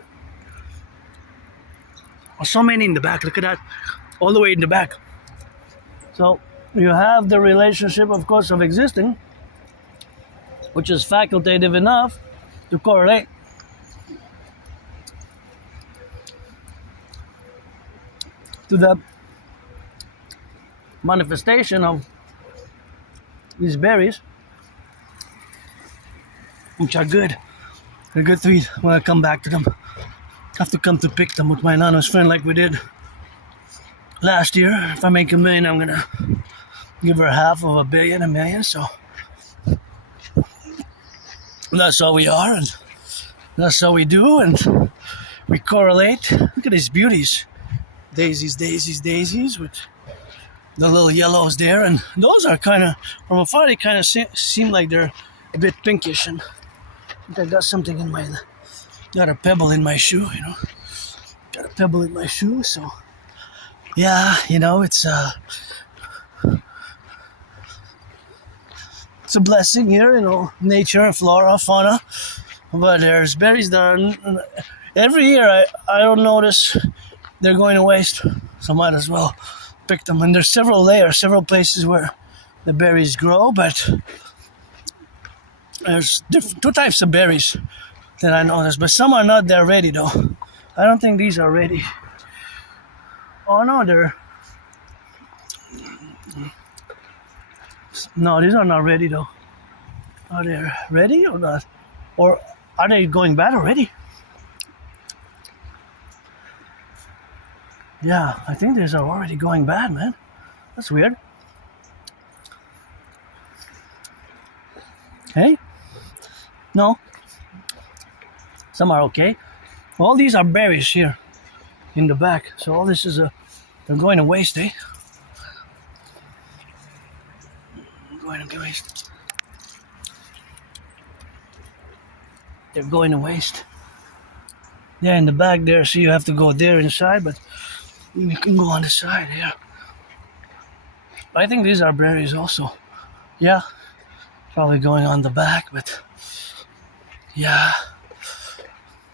so many in the back. Look at that, all the way in the back. So you have the relationship, of course, of existing, which is facultative enough to correlate to the manifestation of these berries, which are good. They're good to eat when I come back to them. I have to come to pick them with my anonymous friend like we did last year. If I make $1 million, I'm gonna give her half of $1 million. So that's how we are, and that's how we do, and we correlate. Look at these beauties. Daisies with the little yellows there, and those are kind of, from afar, they kind of seem like they're a bit pinkish, and I think I got something in my, got a pebble in my shoe, got a pebble in my shoe, so yeah, it's a blessing here, nature and flora, fauna, but there's berries that are, every year I don't notice they're going to waste, so might as well pick them. And there's several layers, several places where the berries grow, but there's two types of berries that I noticed, but some are not there ready though. I don't think these are ready. Oh no, no, these are not ready though. Are they ready or not? Or are they going bad already? Yeah, I think these are already going bad, man. That's weird. Hey? No. Some are okay. All these are berries here in the back. So all this is they're going to waste, eh? Going to waste. They're going to waste. Yeah, in the back there, so you have to go there inside, but you can go on the side here. I think these are berries also. Yeah, probably going on the back, but yeah.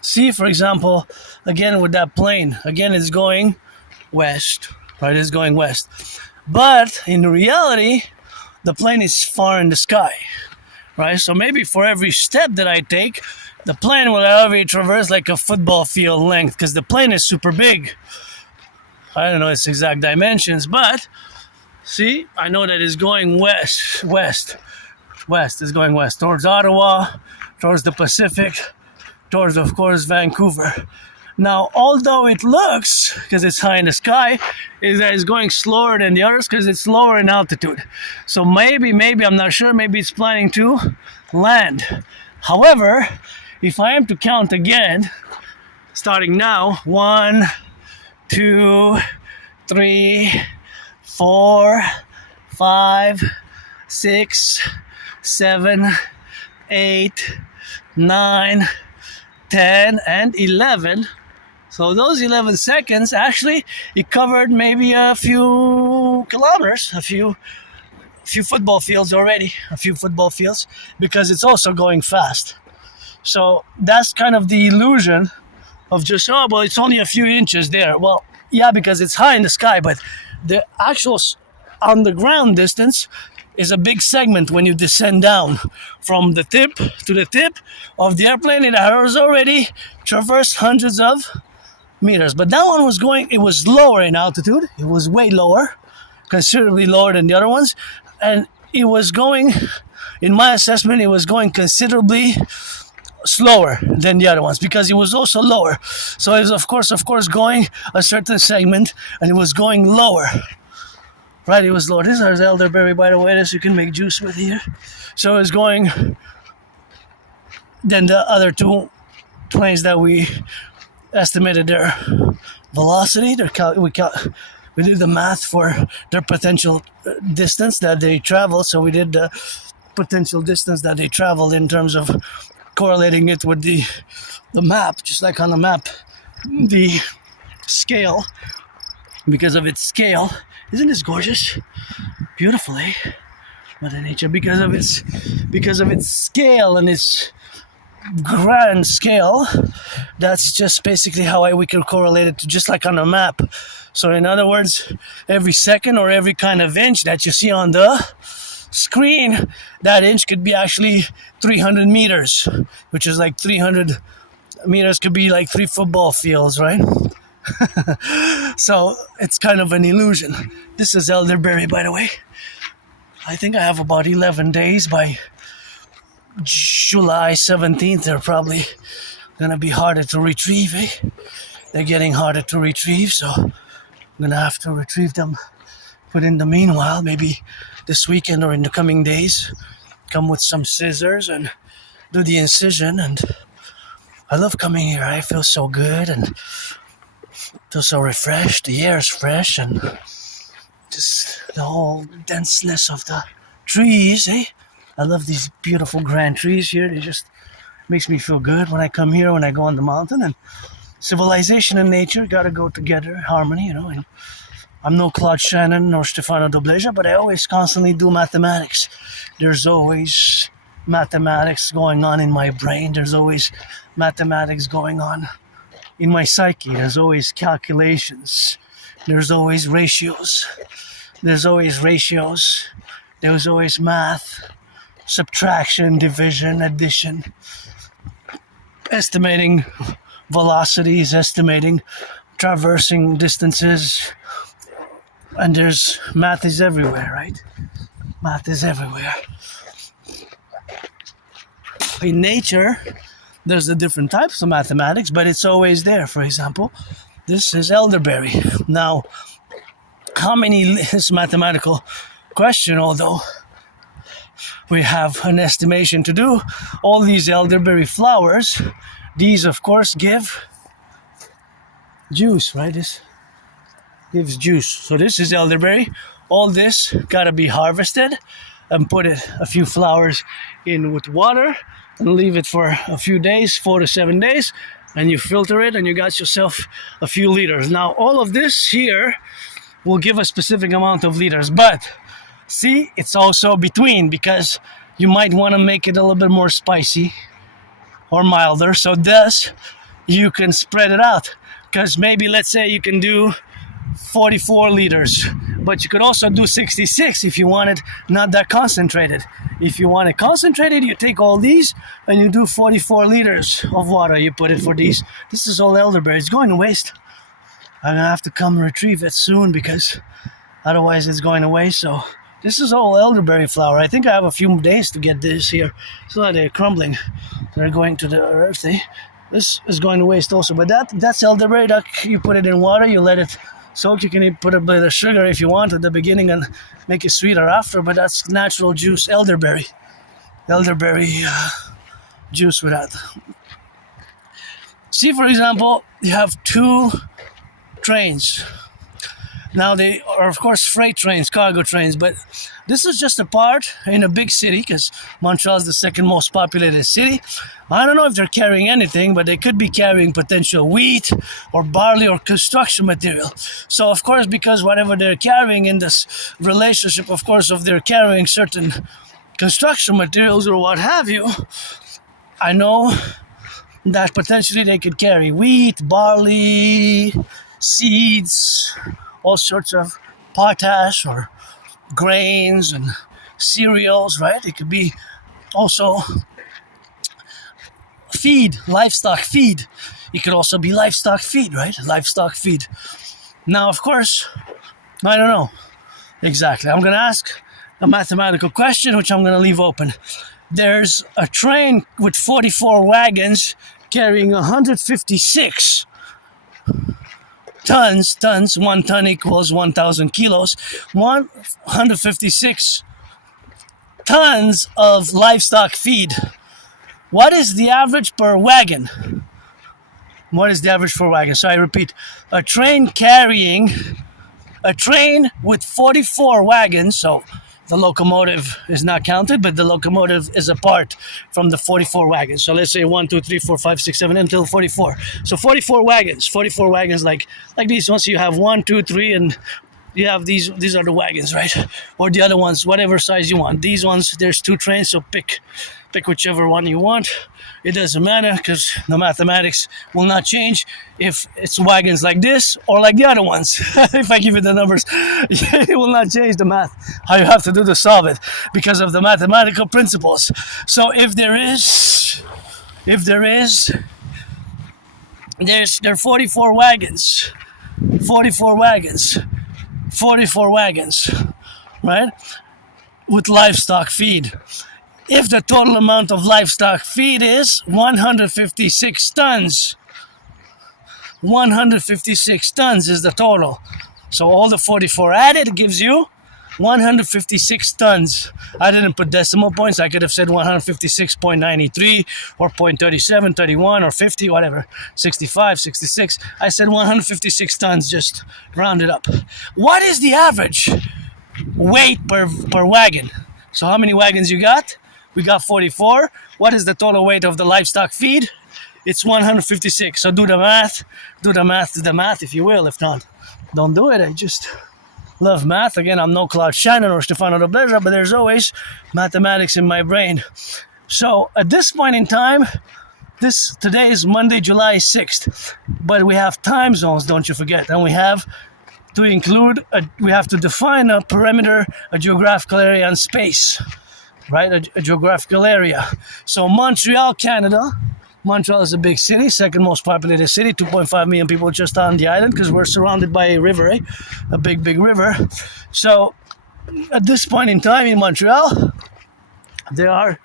See, for example, again with that plane, again it's going west, right? It's going west. But in reality, the plane is far in the sky, right? So maybe for every step that I take, the plane will already traverse like a football field length, because the plane is super big. I don't know its exact dimensions, but see, I know that it's going west. It's going west towards Ottawa, towards the Pacific, towards, of course, Vancouver. Now, although it looks, because it's high in the sky, is that it's going slower than the others because it's lower in altitude. So maybe, I'm not sure, maybe it's planning to land. However, if I am to count again, starting now, 1, 2, 3, 4, 5, 6, 7, 8, 9, 10, and 11. So those 11 seconds, actually, it covered maybe a few kilometers, a few football fields already, because it's also going fast. So that's kind of the illusion of just, oh, well, it's only a few inches there. Well, yeah, because it's high in the sky, but the actual on the ground distance is a big segment when you descend down from the tip to the tip of the airplane. It has already traversed hundreds of meters, but that one it was lower in altitude. It was way lower, considerably lower than the other ones, and it was going, in my assessment, it was going considerably slower than the other ones because it was also lower. So it was of course going a certain segment, and it was going lower. Right, it was lower. This is elderberry, by the way. This you can make juice with here. So it was going. Then the other two planes that we estimated their velocity. We did the math for their potential distance that they travel. So we did the potential distance that they traveled in terms of correlating it with the map, just like on the map, the scale. Because of its scale, isn't this gorgeous? Beautiful, eh? Mother Nature, because of its scale and its grand scale, that's just basically how we can correlate it to, just like on a map. So in other words, every second or every kind of inch that you see on the screen, that inch could be actually 300 meters, which is like 300 meters could be like 3 football fields, right? So it's kind of an illusion. This is elderberry, by the way. I think I have about 11 days. By July 17th, they're probably gonna be harder to retrieve, eh? They're getting harder to retrieve, so I'm gonna have to retrieve them. But in the meanwhile, maybe this weekend or in the coming days, come with some scissors and do the incision. And I love coming here. I feel so good and feel so refreshed. The air is fresh and just the whole denseness of the trees, eh? I love these beautiful grand trees here. They just makes me feel good when I come here, when I go on the mountain. And civilization and nature gotta go together, harmony, you know. And I'm no Claude Shannon nor Stefano Dobleja, but I always constantly do mathematics. There's always mathematics going on in my brain. There's always mathematics going on in my psyche. There's always calculations. There's always ratios. There's always math, subtraction, division, addition, estimating velocities, estimating traversing distances. And math is everywhere, right? Math is everywhere. In nature, there's the different types of mathematics, but it's always there. For example, this is elderberry. Now, this mathematical question, although we have an estimation to do, all these elderberry flowers, these of course give juice, right? This gives juice. So this is elderberry. All this gotta be harvested and put a few flowers in with water and leave it for a few days, 4 to 7 days, and you filter it and you got yourself a few liters. Now all of this here will give a specific amount of liters, but see, it's also between, because you might want to make it a little bit more spicy or milder, so thus you can spread it out. Because maybe, let's say, you can do 44 liters, but you could also do 66 if you want it not that concentrated. If you want it concentrated, you take all these and you do 44 liters of water. You put it for these. This is all elderberry. It's going to waste. I'm gonna have to come retrieve it soon because otherwise it's going to waste. So this is all elderberry flower. I think I have a few days to get this here. So they're crumbling. They're going to the earth. This is going to waste also. But that's elderberry. That you put it in water. You let it soak. You can put a bit of sugar if you want at the beginning and make it sweeter after. But that's natural juice, elderberry. Elderberry juice with that. See, for example, you have 2 trains. Now they are, of course, freight trains, cargo trains, but this is just a part in a big city because Montreal is the second most populated city. I don't know if they're carrying anything, but they could be carrying potential wheat or barley or construction material. So, of course, because whatever they're carrying in this relationship, of course, if they're carrying certain construction materials or what have you, I know that potentially they could carry wheat, barley, seeds, all sorts of potash or grains and cereals, right? It could be also feed, livestock feed. It could also be livestock feed, right? Livestock feed. Now, of course, I don't know exactly. I'm going to ask a mathematical question, which I'm going to leave open. There's a train with 44 wagons carrying 156 tons. 1 ton equals 1,000 kilos. 156 tons of livestock feed. What is the average per wagon? What is the average per wagon? So I repeat, a train with 44 wagons, so the locomotive is not counted, but the locomotive is apart from the 44 wagons. So let's say 1, 2, 3, 4, 5, 6, 7 until 44. So 44 wagons like these ones. You have 1, 2, 3, and you have these are the wagons, right? Or the other ones, whatever size you want. These ones, there's 2 trains, so pick whichever one you want. It doesn't matter because the mathematics will not change if it's wagons like this or like the other ones. If I give you the numbers, it will not change the math, how you have to do to solve it because of the mathematical principles. So there are 44 wagons, right? With livestock feed. If the total amount of livestock feed is 156 tons, 156 tons is the total. So all the 44 added gives you 156 tons. I didn't put decimal points. I could have said 156.93 or 0.37, 31 or 50, whatever, 65, 66. I said 156 tons, just round it up. What is the average weight per wagon? So how many wagons you got? We got 44. What is the total weight of the livestock feed? It's 156. So do the math if you will. If not, don't do it. I just love math. Again, I'm no Claude Shannon or Stefano de Bleza, but there's always mathematics in my brain. So at this point in time, today is Monday, July 6th, but we have time zones, don't you forget. And we have to define a perimeter, a geographical area, and space. Right, a geographical area. So Montreal, Canada. Montreal is a big city, second most populated city, 2.5 million people just on the island because we're surrounded by a river, a big river. So at this point in time in Montreal, there are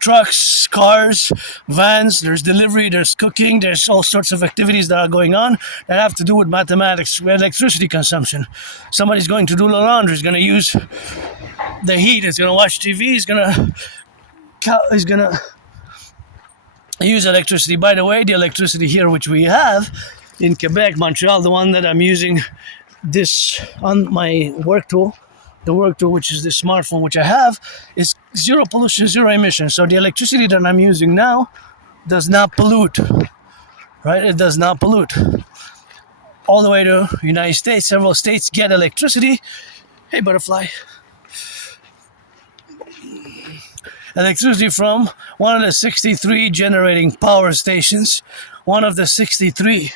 trucks, cars, vans, there's delivery, there's cooking, there's all sorts of activities that are going on that have to do with mathematics, with electricity consumption. Somebody's going to do the laundry, is going to use the heat, is going to watch TV, is going to use electricity. By the way, the electricity here which we have in Quebec, Montreal, the one that I'm using this on my work tool, the work tool which is the smartphone which I have, is zero pollution, zero emission. So the electricity that I'm using now does not pollute, right? It does not pollute. All the way to the United States, several states get electricity. Hey, butterfly. Electricity from one of the 63 generating power stations, one of the 63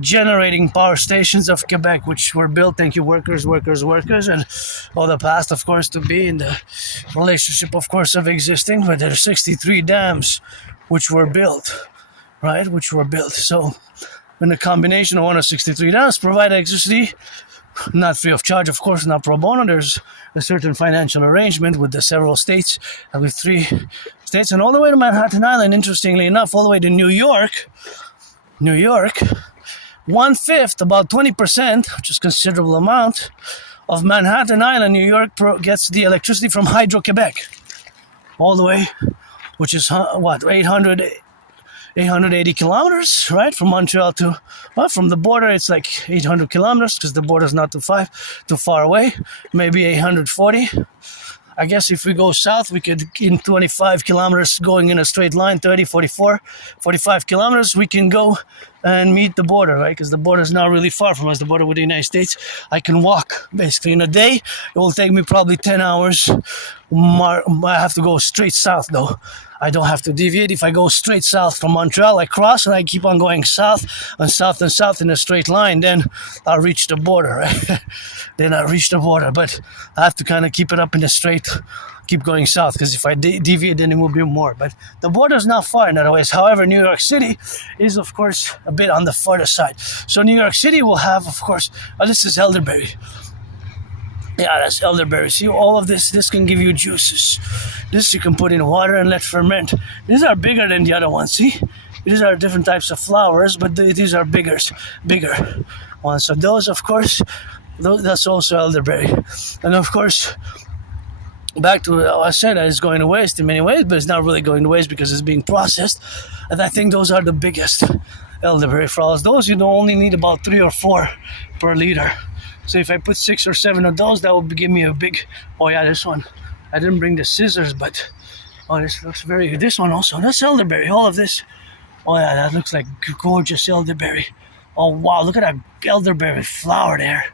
generating power stations of Quebec, which were built, thank you, workers, and all the past, of course, to be in the relationship, of course, of existing, but there are 63 dams which were built, right, So, in a combination of one of 63 dams, provide electricity, not free of charge, of course, not pro bono. There's a certain financial arrangement with the several states, with 3 states, and all the way to Manhattan Island, interestingly enough, all the way to New York, 1/5, about 20%, which is a considerable amount, of Manhattan Island, New York, gets the electricity from Hydro-Quebec. All the way, which is, 800 880 kilometers, right? From Montreal to, well, from the border, it's like 800 kilometers because the border is not too far away. Maybe 840. I guess if we go south, we could, in 25 kilometers going in a straight line, 30, 44, 45 kilometers, we can go and meet the border, right? Because the border is not really far from us, the border with the United States. I can walk basically in a day. It will take me probably 10 hours. I have to go straight south though. I don't have to deviate. If I go straight south from Montreal, I cross and I keep on going south and south and south in a straight line, then I'll reach the border, right? Then I'll reach the border. But I have to kind of keep it up in the straight, keep going south, because if I deviate, then it will be more. But the border is not far in other ways. However, New York City is, of course, a bit on the further side. So New York City will have, of course, this is elderberry. Yeah, that's elderberry. See, all of this can give you juices. This you can put in water and let ferment. These are bigger than the other ones, see? These are different types of flowers, but these are bigger ones. So those, of course, that's also elderberry. And of course, back to what I said, it's going to waste in many ways, but it's not really going to waste because it's being processed. And I think those are the biggest elderberry flowers. Those you don't only need about 3 or 4 per liter. So if I put 6 or 7 of those, that would give me a big, oh yeah, this one. I didn't bring the scissors, but, oh, this looks very good. This one also, that's elderberry, all of this. Oh yeah, that looks like gorgeous elderberry. Oh wow, look at that elderberry flower there.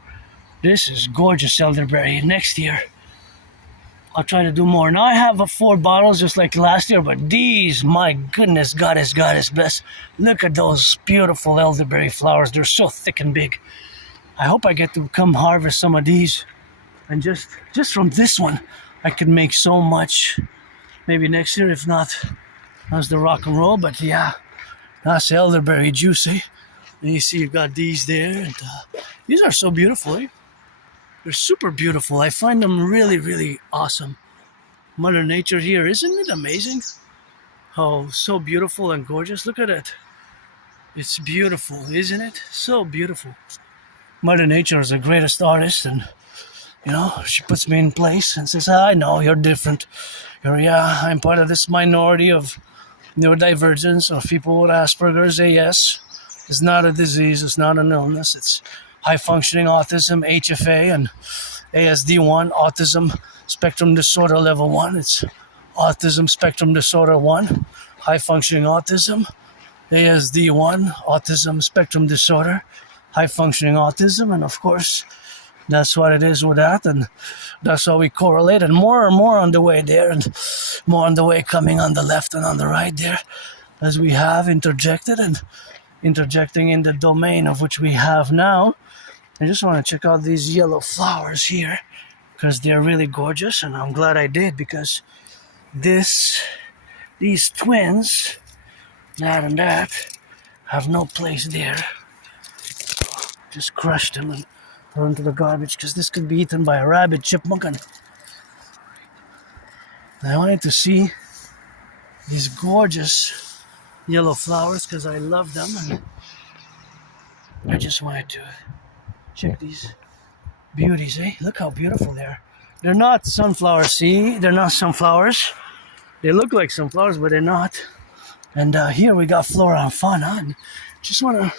This is gorgeous elderberry. Next year, I'll try to do more. Now I have 4 bottles just like last year, but these, my goodness, God is blessed. Look at those beautiful elderberry flowers. They're so thick and big. I hope I get to come harvest some of these, and just from this one I could make so much. Maybe next year, if not, that's the rock and roll. But yeah, that's elderberry juicy. And you see you've got these there, and these are so beautiful, eh? They're super beautiful. I find them really, really awesome. Mother Nature here, isn't it amazing? Oh, so beautiful and gorgeous. Look at it. It's beautiful, isn't it? So beautiful. Mother Nature is the greatest artist, and you know, she puts me in place and says, I know you're different. I'm part of this minority of neurodivergence or people with Asperger's, AS. It's not a disease, it's not an illness, it's high functioning autism, HFA, and ASD1, autism spectrum disorder level 1. It's autism spectrum disorder 1, high functioning autism, ASD1, autism spectrum disorder, high functioning autism, and of course that's what it is with that, and that's how we correlate, and more on the way there, and more on the way coming on the left and on the right there, as we have interjected and interjecting in the domain of which we have now. I just want to check out these yellow flowers here because they're really gorgeous, and I'm glad I did, because these twins, that and that, have no place there. Just crush them and throw them into the garbage, because this could be eaten by a rabbit, chipmunk, and I wanted to see these gorgeous yellow flowers because I love them, and I just wanted to check these beauties, eh? Look how beautiful they are. They're not sunflowers, see? They're not sunflowers. They look like sunflowers, but they're not. And here we got flora and fauna, and just want to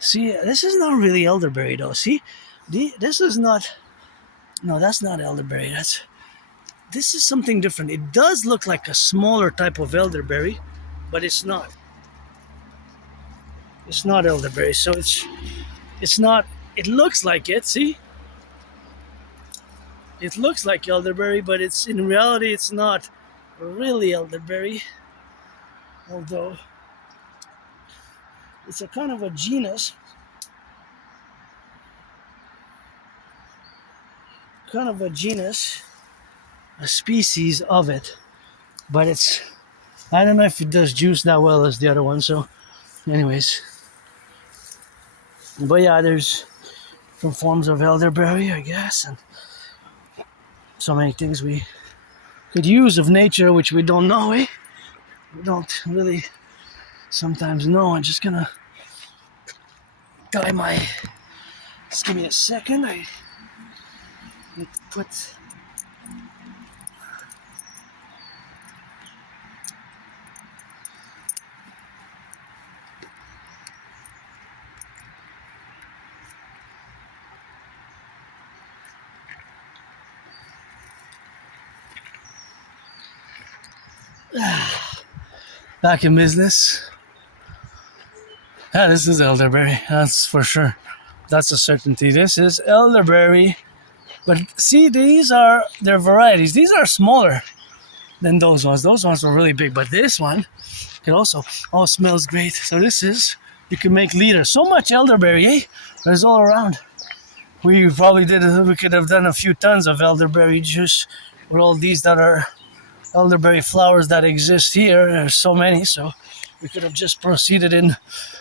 see, this is not really elderberry though. See, this is not. No, that's not elderberry. This is something different. It does look like a smaller type of elderberry, but it's not. It's not elderberry. So it's not. It looks like it. See, it looks like elderberry, but it's in reality it's not really elderberry. Although it's a kind of a genus. A species of it, but I don't know if it does juice that well as the other one. So anyways, but yeah, there's different forms of elderberry, I guess, and so many things we could use of nature which we don't know, eh? We don't really sometimes know. I'm just gonna just give me a second. I need to put Back in business. Yeah, this is elderberry. That's for sure. That's a certainty. This is elderberry. But see, they're varieties. These are smaller than those ones. Those ones are really big. But this one can also, smells great. So you can make liters. So much elderberry, eh? There's all around. We could have done a few tons of elderberry juice with all these that are elderberry flowers that exist here. There's so many, so we could have just proceeded in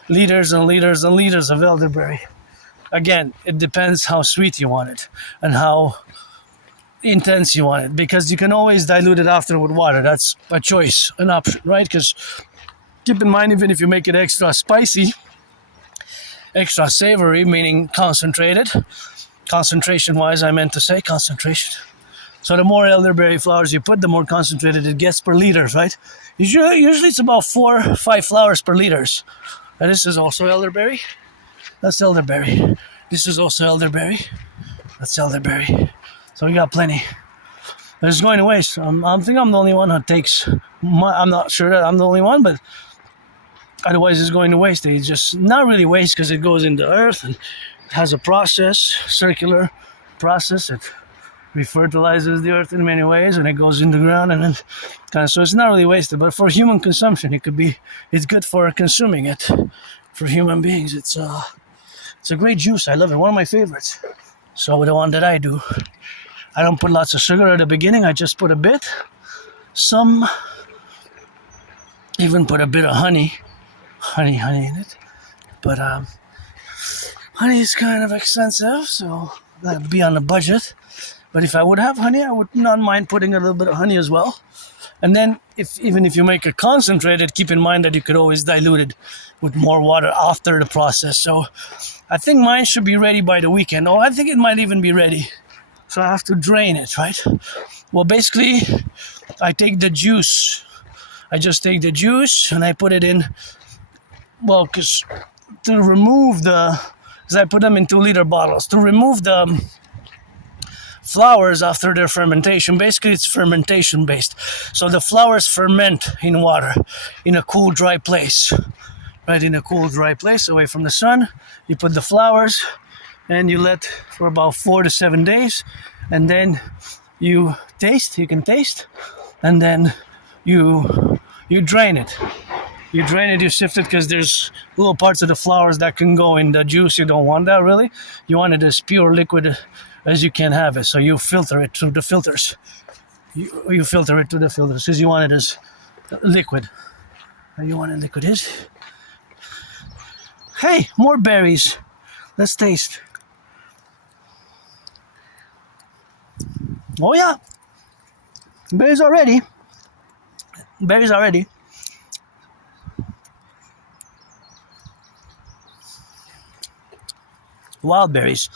liters and liters and liters of elderberry. Again, it depends how sweet you want it and how intense you want it, because you can always dilute it after with water. That's a choice, an option, right? Because keep in mind, even if you make it extra spicy, extra savory, meaning concentrated, concentration wise, I meant to say concentration. So the more elderberry flowers you put, the more concentrated it gets per liters, right? Usually it's about 4 or 5 flowers per liters. And this is also elderberry. That's elderberry. This is also elderberry. That's elderberry. So we got plenty. It's going to waste. I think I'm the only one who takes. I'm not sure that I'm the only one, but otherwise it's going to waste. It's just not really waste because it goes into earth and it has a process, circular process. It refertilizes the earth in many ways, and it goes in the ground, and then so it's not really wasted. But for human consumption, it's good for consuming it. For human beings, it's a great juice. I love it. One of my favorites. So the one that I do, I don't put lots of sugar at the beginning. I just put a bit. Some even put a bit of honey in it. But honey is kind of expensive, so that'd be on the budget. But if I would have honey, I would not mind putting a little bit of honey as well. And then, even if you make it concentrated, keep in mind that you could always dilute it with more water after the process. So I think mine should be ready by the weekend. Oh, I think it might even be ready. So I have to drain it, right? Well, basically, I take the juice. I just take the juice and I put it in. Well, because I put them in 2-liter bottles. To remove the flowers after their fermentation. Basically, it's fermentation based. So the flowers ferment in water in a cool, dry place. Right, in a cool, dry place away from the sun. You put the flowers and you let for about 4 to 7 days. And then you can taste. And then you drain it. You sift it because there's little parts of the flowers that can go in the juice. You don't want that really. You want it as pure liquid as you can have it. So you filter it through the filters. You filter it through the filters because you want it as liquid. You want it liquid is. Hey, more berries. Let's taste. Oh yeah. Berries already. Wild berries.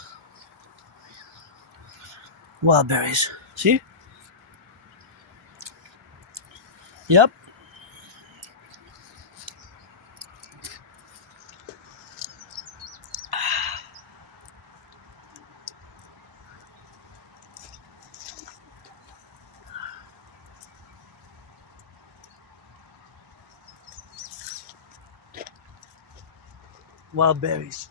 See? Yep. Wild berries.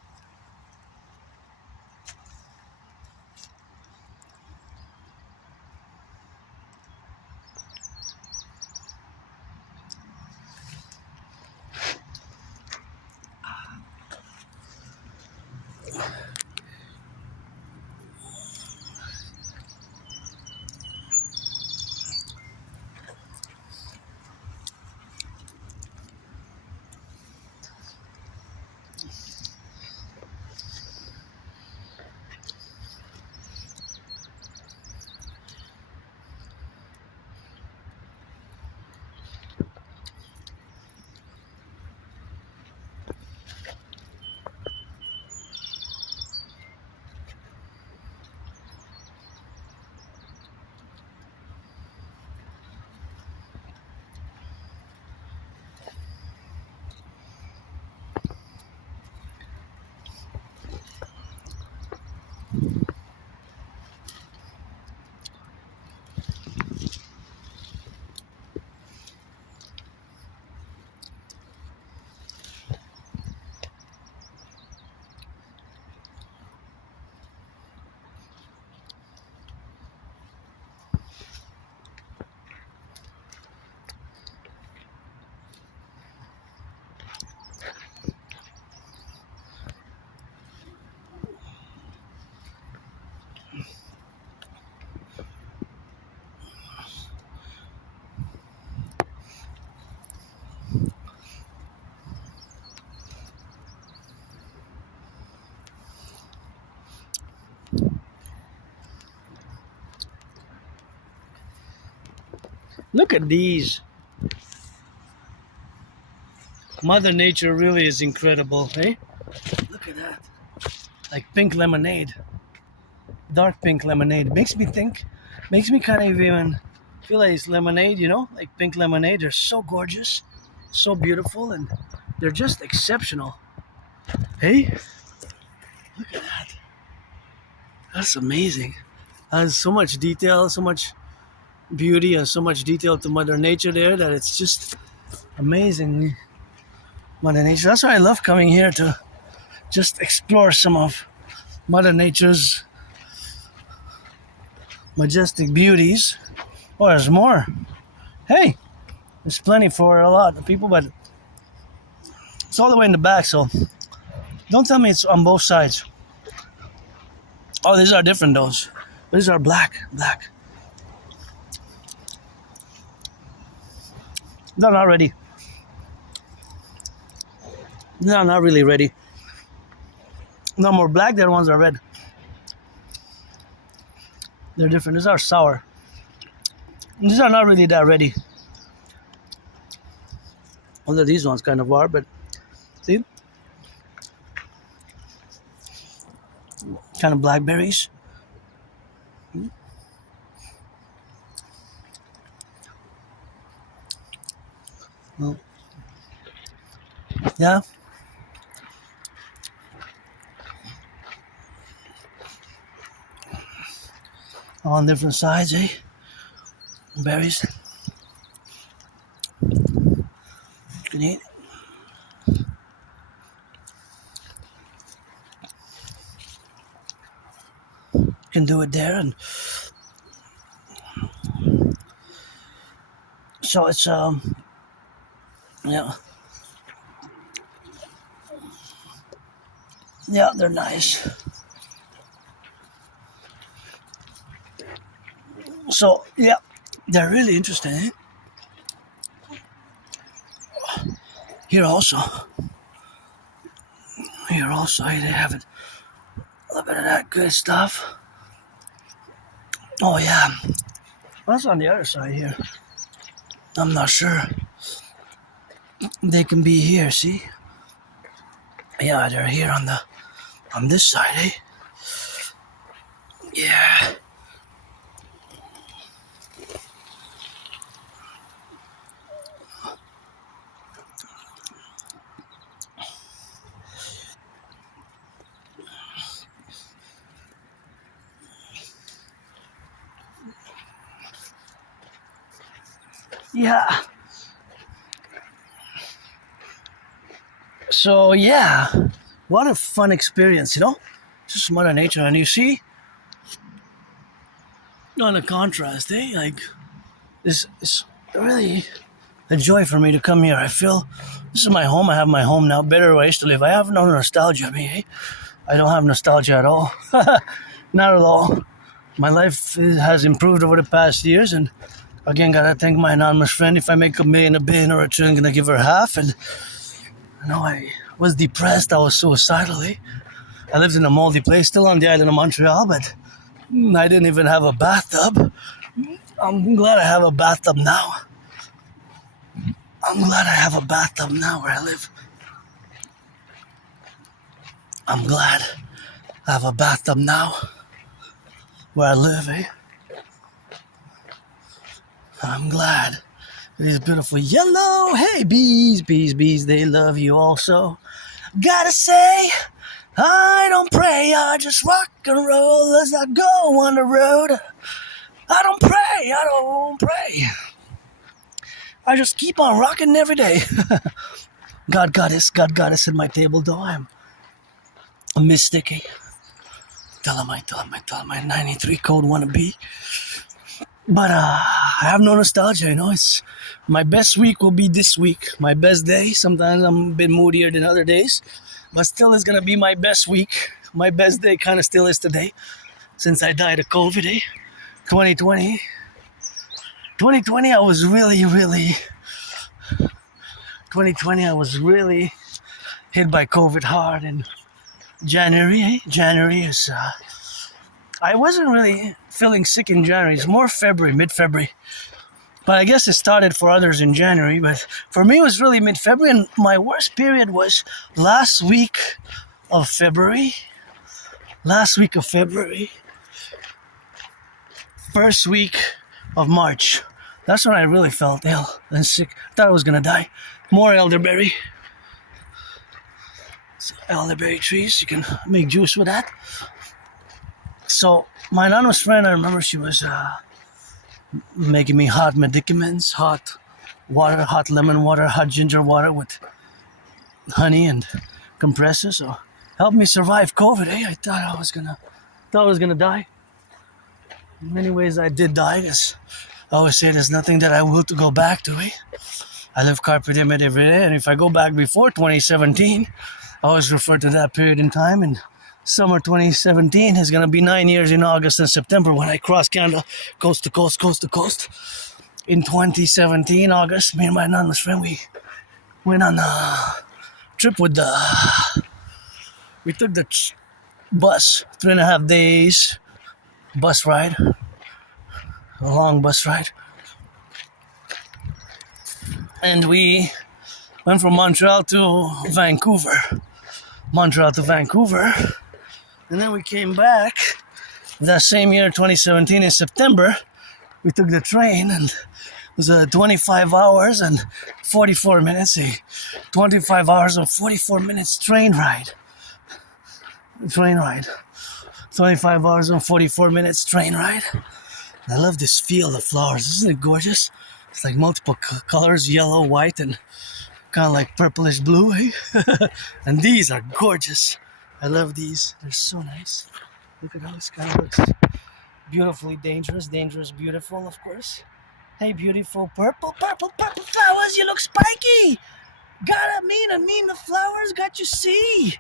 Look at these. Mother Nature really is incredible, eh? Look at that. Like pink lemonade. Dark pink lemonade. Makes me kind of even feel like it's lemonade, you know? Like pink lemonade. They're so gorgeous, so beautiful, and they're just exceptional. Hey? Look at that. That's amazing. Has so much detail, so much beauty, and so much detail to Mother Nature there that it's just amazing. Mother Nature. That's why I love coming here to just explore some of Mother Nature's majestic beauties. Oh, there's more. Hey, there's plenty for a lot of people, but it's all the way in the back, so don't tell me it's on both sides. Oh, these are different, those. These are black. They're not ready. No, not really ready. No more black, the other ones are red. They're different. These are sour. These are not really that ready. Although these ones kind of are, but see? Kind of blackberries. Well, yeah. On different sides, eh? Berries. You can eat. You can do it there, and so it's yeah. Yeah, they're nice. So, yeah, they're really interesting, eh? Here also, they have it. A little bit of that good stuff. Oh, yeah. What's on the other side here? I'm not sure. They can be here, see? Yeah, they're here on this side, eh? Yeah. Yeah. So, yeah. What a fun experience, you know? Just Mother Nature. And you see, on a contrast, eh? Like, it's really a joy for me to come here. I feel this is my home. I have my home now. Better ways to live. I have no nostalgia. Eh? I don't have nostalgia at all. Not at all. My life has improved over the past years, and again, gotta thank my anonymous friend. If I make $1 million a bin or two, I'm gonna give her half. And you know, I was depressed. I was suicidal. Eh? I lived in a moldy place, still on the island of Montreal, but I didn't even have a bathtub. I'm glad I have a bathtub now. I'm glad I have a bathtub now where I live. I'm glad I have a bathtub now where I live, eh? I'm glad. It is beautiful yellow. Hey, bees, they love you also. Gotta say, I don't pray, I just rock and roll as I go on the road. I don't pray. I just keep on rocking every day. God goddess at my table, though I'm a mystic. Thelema 93 code wannabe. But I have no nostalgia, you know. It's my best week will be this week. My best day. Sometimes I'm a bit moodier than other days, but still it's gonna be my best week. My best day kind of still is today, since I died of COVID. 2020. 2020, I was really 2020, I was really hit by COVID hard. And January is. I wasn't really feeling sick in January. It's more February, mid-February. But I guess it started for others in January. But for me, it was really mid-February. And my worst period was last week of February. First week of March. That's when I really felt ill and sick. I thought I was gonna die. More elderberry. So elderberry trees, you can make juice with that. So my anonymous friend, I remember she was making me hot medicaments, hot water, hot lemon water, hot ginger water with honey and compressors. So helped me survive COVID. I thought I was gonna die. In many ways, I did die. Because I always say there's nothing that I will to go back to. I live carpe diem every day, and if I go back before 2017, I always refer to that period in time. And summer 2017 is gonna be 9 years in August and September when I crossed Canada, coast to coast, coast to coast. In 2017 August, me and my anonymous friend, we went on a trip with we took the bus, 3.5 days bus ride, a long bus ride, and we went from Montreal to Vancouver, and then we came back that same year, 2017, in September. We took the train, and it was 25 hours and 44 minutes, 25 hours and 44 minutes train ride. 25 hours and 44 minutes train ride. I love this field of flowers. Isn't it gorgeous? It's like multiple colors, yellow, white, and kind of like purplish blue, And these are gorgeous. I love these. They're so nice. Look at how this kind of looks. Beautifully dangerous, beautiful, of course. Hey, beautiful purple flowers, you look spiky. Gotta mean the flowers got you see.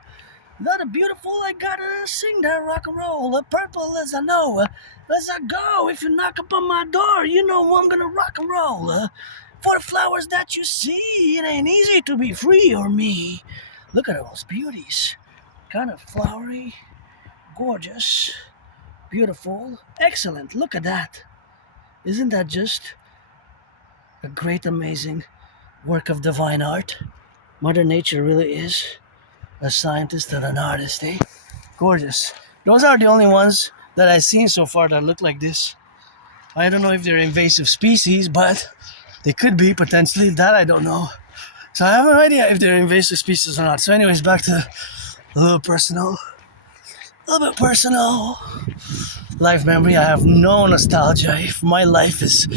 Not a beautiful, I gotta sing that rock and roll. A purple as I know, as I go. If you knock upon my door, you know I'm gonna rock and roll. For the flowers that you see, it ain't easy to be free or me. Look at those beauties. Kind of flowery, gorgeous, beautiful, excellent. Look at that. Isn't that just a great, amazing work of divine art? Mother Nature really is a scientist and an artist, Gorgeous. Those are the only ones that I've seen so far that look like this. I don't know if they're invasive species, but they could be potentially. That I don't know. So I have no idea if they're invasive species or not. So anyways, back to a little bit personal. Life memory. I have no nostalgia. If my life is,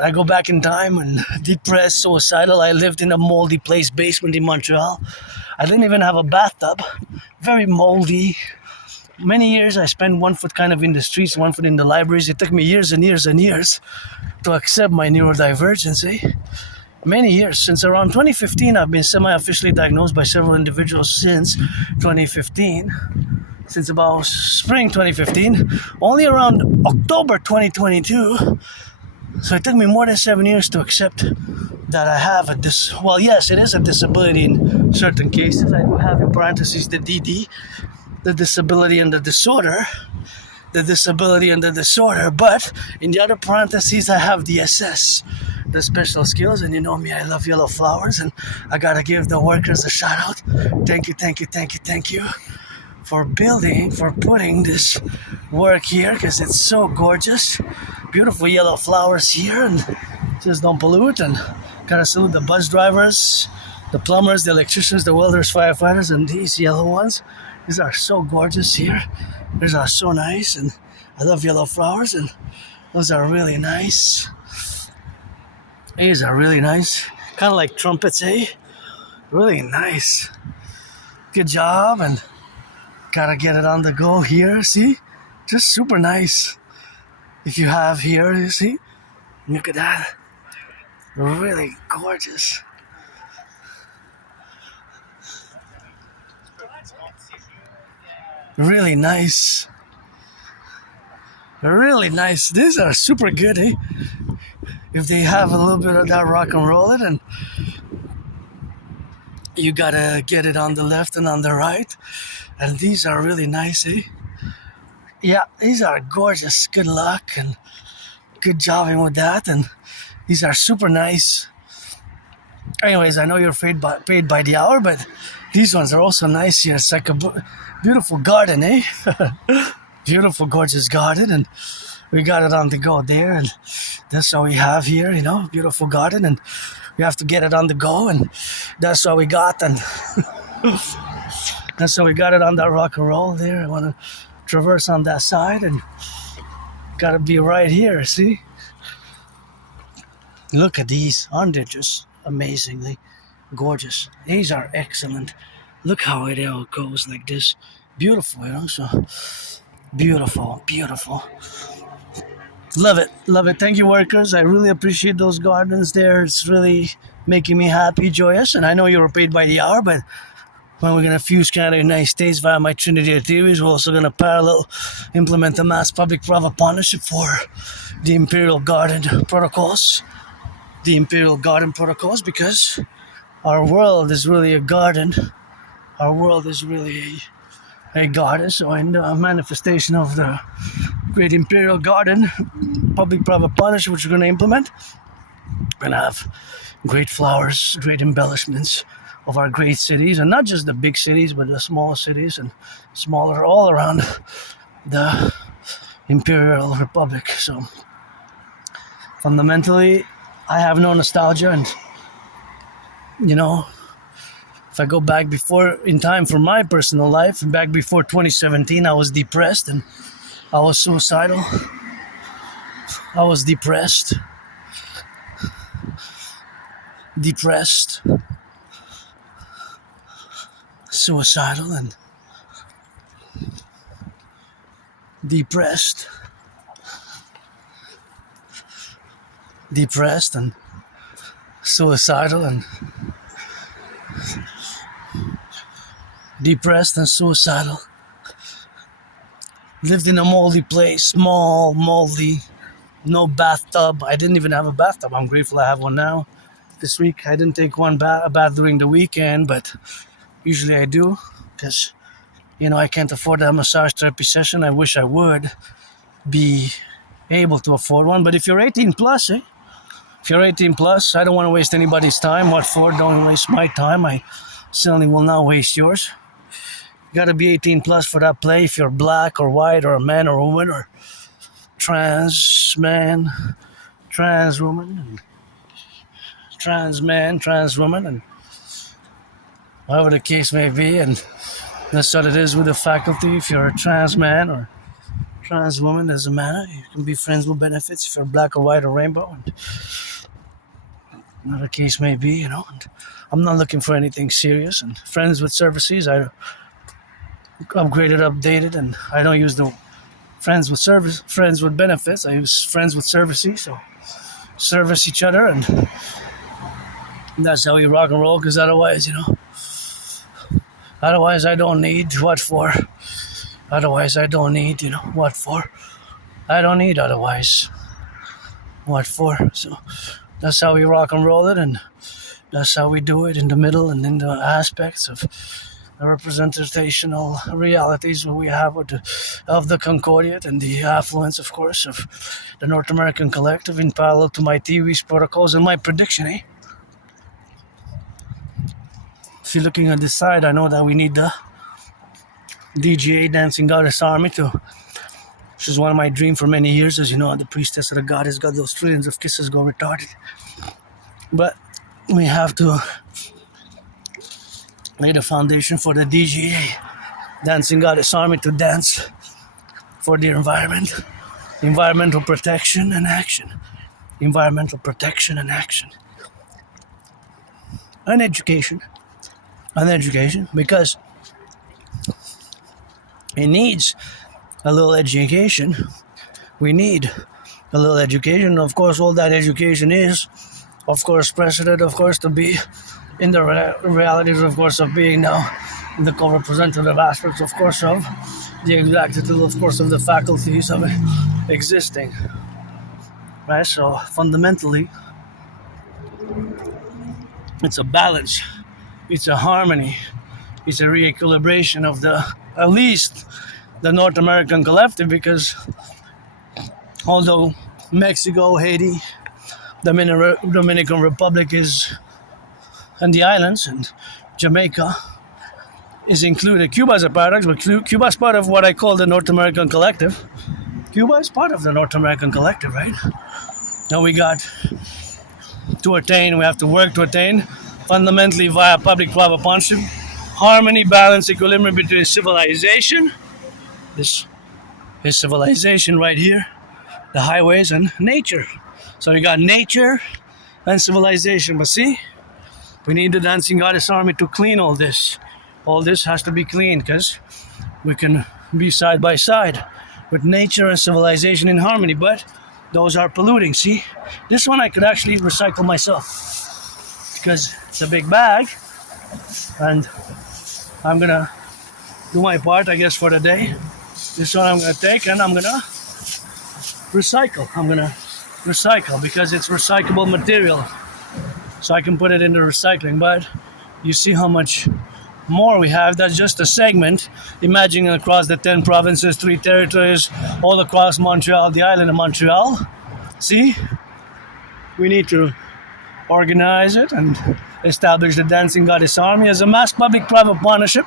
I go back in time and depressed, suicidal. I lived in a moldy place, basement in Montreal. I didn't even have a bathtub. Very moldy. Many years I spent 1 foot kind of in the streets, 1 foot in the libraries. It took me years and years and years to accept my neurodivergence. Many years. Since around 2015, I've been semi-officially diagnosed by several individuals since 2015. Since about spring 2015. Only around October 2022. So it took me more than 7 years to accept that I have well, yes, it is a disability in certain cases. I do have in parentheses the dedie, the disability and the disorder. But in the other parentheses, I have the SS, the special skills. And you know me, I love yellow flowers, and I gotta give the workers a shout out. Thank you for putting this work here, because it's so gorgeous. Beautiful yellow flowers here, and just don't pollute. And gotta salute the bus drivers, the plumbers, the electricians, the welders, firefighters, and these yellow ones. These are so gorgeous here. These are so nice, and I love yellow flowers, and those are really nice. These are really nice. Kind of like trumpets, Really nice. Good job, and gotta get it on the go here, see? Just super nice. If you have here, you see? Look at that. Really gorgeous. Really nice. Really nice. These are super good, If they have a little bit of that rock and roll, and you gotta get it on the left and on the right. And these are really nice, Yeah, these are gorgeous. Good luck, and good jobbing with that, and these are super nice. Anyways, I know you're paid by the hour, but these ones are also nice here. It's like a beautiful garden, eh? Beautiful, gorgeous garden, and we got it on the go there, and that's what we have here, you know, beautiful garden, and we have to get it on the go, and that's what we got, and that's what we got it on that rock and roll there. I want to traverse on that side, and gotta be right here, see? Look at these, aren't they just amazingly gorgeous? These are excellent. Look how it all goes like this. Beautiful, you know, so beautiful, beautiful. Love it, love it. Thank you, workers. I really appreciate those gardens there. It's really making me happy, joyous. And I know you were paid by the hour, but when we're going to fuse Canada and United States via my Trinity of Theories, we're also going to parallel implement the mass public-private partnership for the Imperial Garden Protocols. The Imperial Garden Protocols, because our world is really a garden. Our world is really a garden. So in the manifestation of the Great Imperial Garden public-private partnership, which we're going to implement, we're going to have great flowers, great embellishments of our great cities, and not just the big cities, but the small cities and smaller all around the Imperial Republic. So fundamentally, I have no nostalgia, and you know, if I go back before in time for my personal life, back before 2017, I was depressed and I was suicidal. I was depressed, suicidal, and depressed and suicidal, and depressed and suicidal. Lived in a moldy place, small, moldy, no bathtub. I didn't even have a bathtub. I'm grateful I have one now. This week I didn't take a bath during the weekend, but usually I do, because you know I can't afford a massage therapy session. I wish I would be able to afford one, but if you're 18 plus, if you're 18 plus, I don't want to waste anybody's time. What for? Don't waste my time. I certainly will not waste yours. You gotta be 18 plus for that play. If you're black or white or a man or a woman or trans man, trans woman, and trans man, trans woman, and whatever the case may be, and that's what it is with the faculty. If you're a trans man or trans woman, doesn't matter. You can be friends with benefits if you're black or white or rainbow, and whatever the case may be, you know. And I'm not looking for anything serious. And friends with services, I upgraded, updated, and I don't use the friends with benefits. I use friends with services, so service each other, and that's how we rock and roll. Because otherwise, you know, I don't need what for. Otherwise, I don't need, you know, what for. I don't need otherwise. What for? So that's how we rock and roll it, and that's how we do it in the middle and in the aspects of the representational realities that we have of the Concordiate and the affluence, of course, of the North American Collective in parallel to my theories, protocols, and my prediction, If you're looking at this side, I know that we need the DGA, Dancing Goddess Army, which is one of my dreams for many years. As you know, the priestess of the goddess got those trillions of kisses go retarded. But we have to lay the foundation for the DGA, Dancing Goddess Army, to dance for the environment, environmental protection and action, environmental protection and action, and education, because it needs a little education. We need a little education. Of course, all that education is, of course, precedent, of course, to be in the realities, of course, of being now the co-representative aspects, of course, of the exactitude, of course, of the faculties of existing. Right? So fundamentally, it's a balance, it's a harmony, it's a re-equilibration of at least the North American Collective, because although Mexico, Haiti, Dominican Republic is, and the islands, and Jamaica is included. Cuba is a paradox, but Cuba is part of what I call the North American Collective. Cuba is part of the North American Collective, right? Now we got to attain, we have to work to attain, fundamentally via public-private partnership, harmony, balance, equilibrium between civilization, this is civilization right here, the highways, and nature. So we got nature and civilization, but see, we need the dancing goddess army to clean all this. All this has to be clean because we can be side by side with nature and civilization in harmony, but those are polluting. See, this one I could actually recycle myself because it's a big bag, and I'm gonna do my part, I guess, for the day. This one I'm gonna take and I'm gonna recycle. I'm gonna recycle because it's recyclable material, so I can put it into recycling. But you see how much more we have. That's just a segment. Imagine across the 10 provinces, 3 territories, all across Montreal, the island of Montreal. See, we need to organize it and establish the Dancing Goddess Army as a mass public-private partnership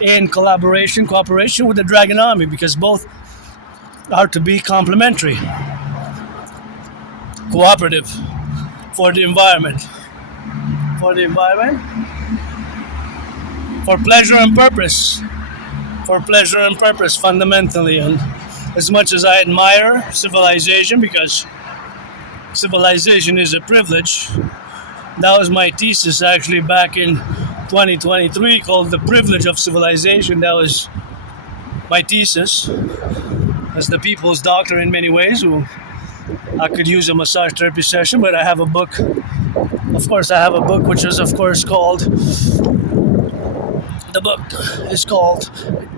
in cooperation with the Dragon Army, because both are to be complementary, cooperative for the environment, for pleasure and purpose, fundamentally. And as much as I admire civilization, because civilization is a privilege, that was my thesis actually back in 2023 called The Privilege of Civilization. That was my thesis as the people's doctor in many ways. I could use a massage therapy session, but I have a book. Of course, I have a book which is, of course, called, the book is called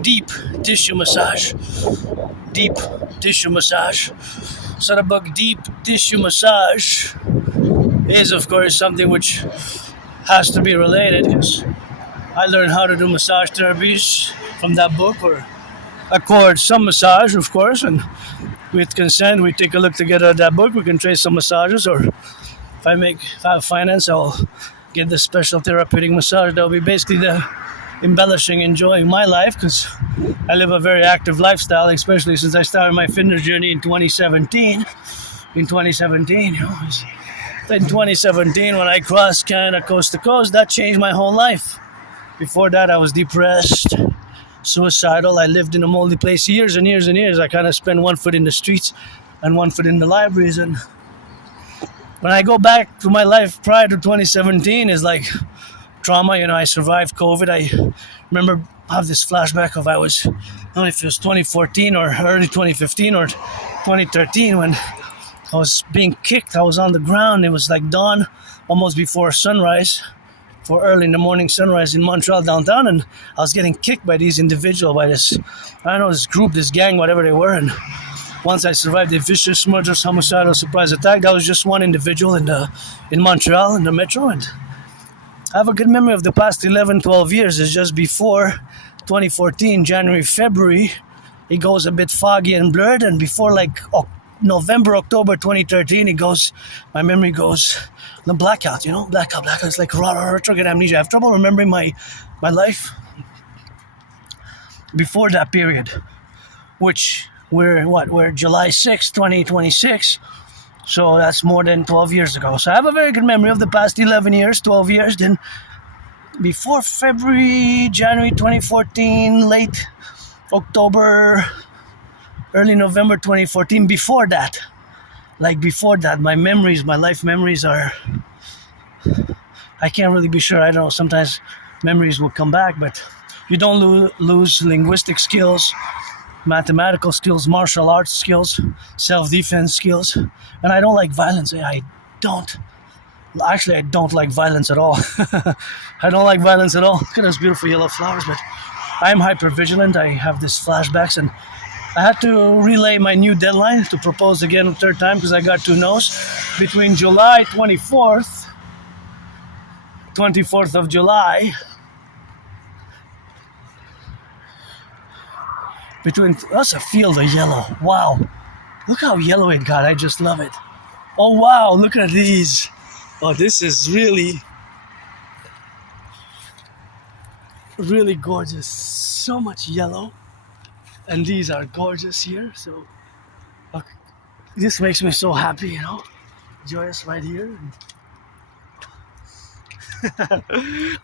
Deep Tissue Massage. Deep Tissue Massage. So the book Deep Tissue Massage is, of course, something which has to be related, because I learned how to do massage therapies from that book, or accord some massage, of course, and with consent, we take a look together at that book. We can trace some massages, or if I have finance, I'll get the special therapeutic massage. That'll be basically the embellishing, enjoying my life, because I live a very active lifestyle, especially since I started my fitness journey in 2017. In 2017, when I crossed Canada coast to coast, that changed my whole life. Before that, I was depressed, suicidal. I lived in a moldy place years and years and years. I kind of spent one foot in the streets and one foot in the libraries. And when I go back to my life prior to 2017, it's like trauma. I survived COVID. I remember I have this flashback of I don't know if it was 2014 or early 2015 or 2013 when I was being kicked. I was on the ground. It was like dawn, almost before sunrise, for early in the morning sunrise in Montreal downtown, and I was getting kicked by these individuals, by this, I don't know, this group, this gang, whatever they were. And once I survived the vicious, murderous, homicidal surprise attack, that was just one individual in Montreal, in the metro. And I have a good memory of the past 11, 12 years. It's just before 2014, January, February, it goes a bit foggy and blurred, and before like November, October 2013, my memory goes, the blackout, blackout. It's like retrograde amnesia. I have trouble remembering my life before that period, which we're July 6, 2026, so that's more than 12 years ago. So I have a very good memory of the past 11 years, 12 years. Then before February, January 2014, late October, early November 2014, before that, my life memories are, I can't really be sure. I don't know, sometimes memories will come back, but you don't lose linguistic skills, mathematical skills, martial arts skills, self-defense skills. And I don't like violence. I don't like violence at all. I don't like violence at all. Look at those beautiful yellow flowers, but I'm hyper-vigilant. I have these flashbacks, and I had to relay my new deadline to propose again a third time because I got 2 no's. Between July 24th of July, that's a field of yellow. Wow. Look how yellow it got. I just love it. Oh wow, look at these. Oh, this is really, really gorgeous. So much yellow. And these are gorgeous here. So look, this makes me so happy, you know. Joyous right here.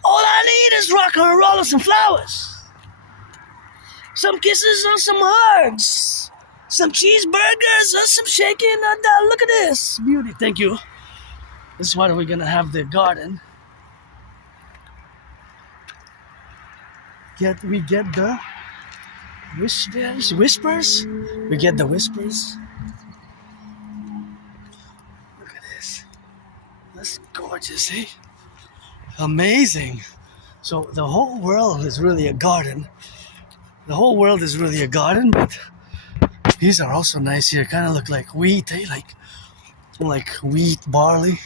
All I need is rock and roll and some flowers. Some kisses and some hugs. Some cheeseburgers and some shaking. And look at this. Beauty. Thank you. This is why we're going to have the garden. We get the whispers. We get the whispers. Look at this. That's gorgeous, eh? Amazing. So the whole world is really a garden. The whole world is really a garden, but these are also nice here. Kind of look like wheat, eh? Like wheat, barley.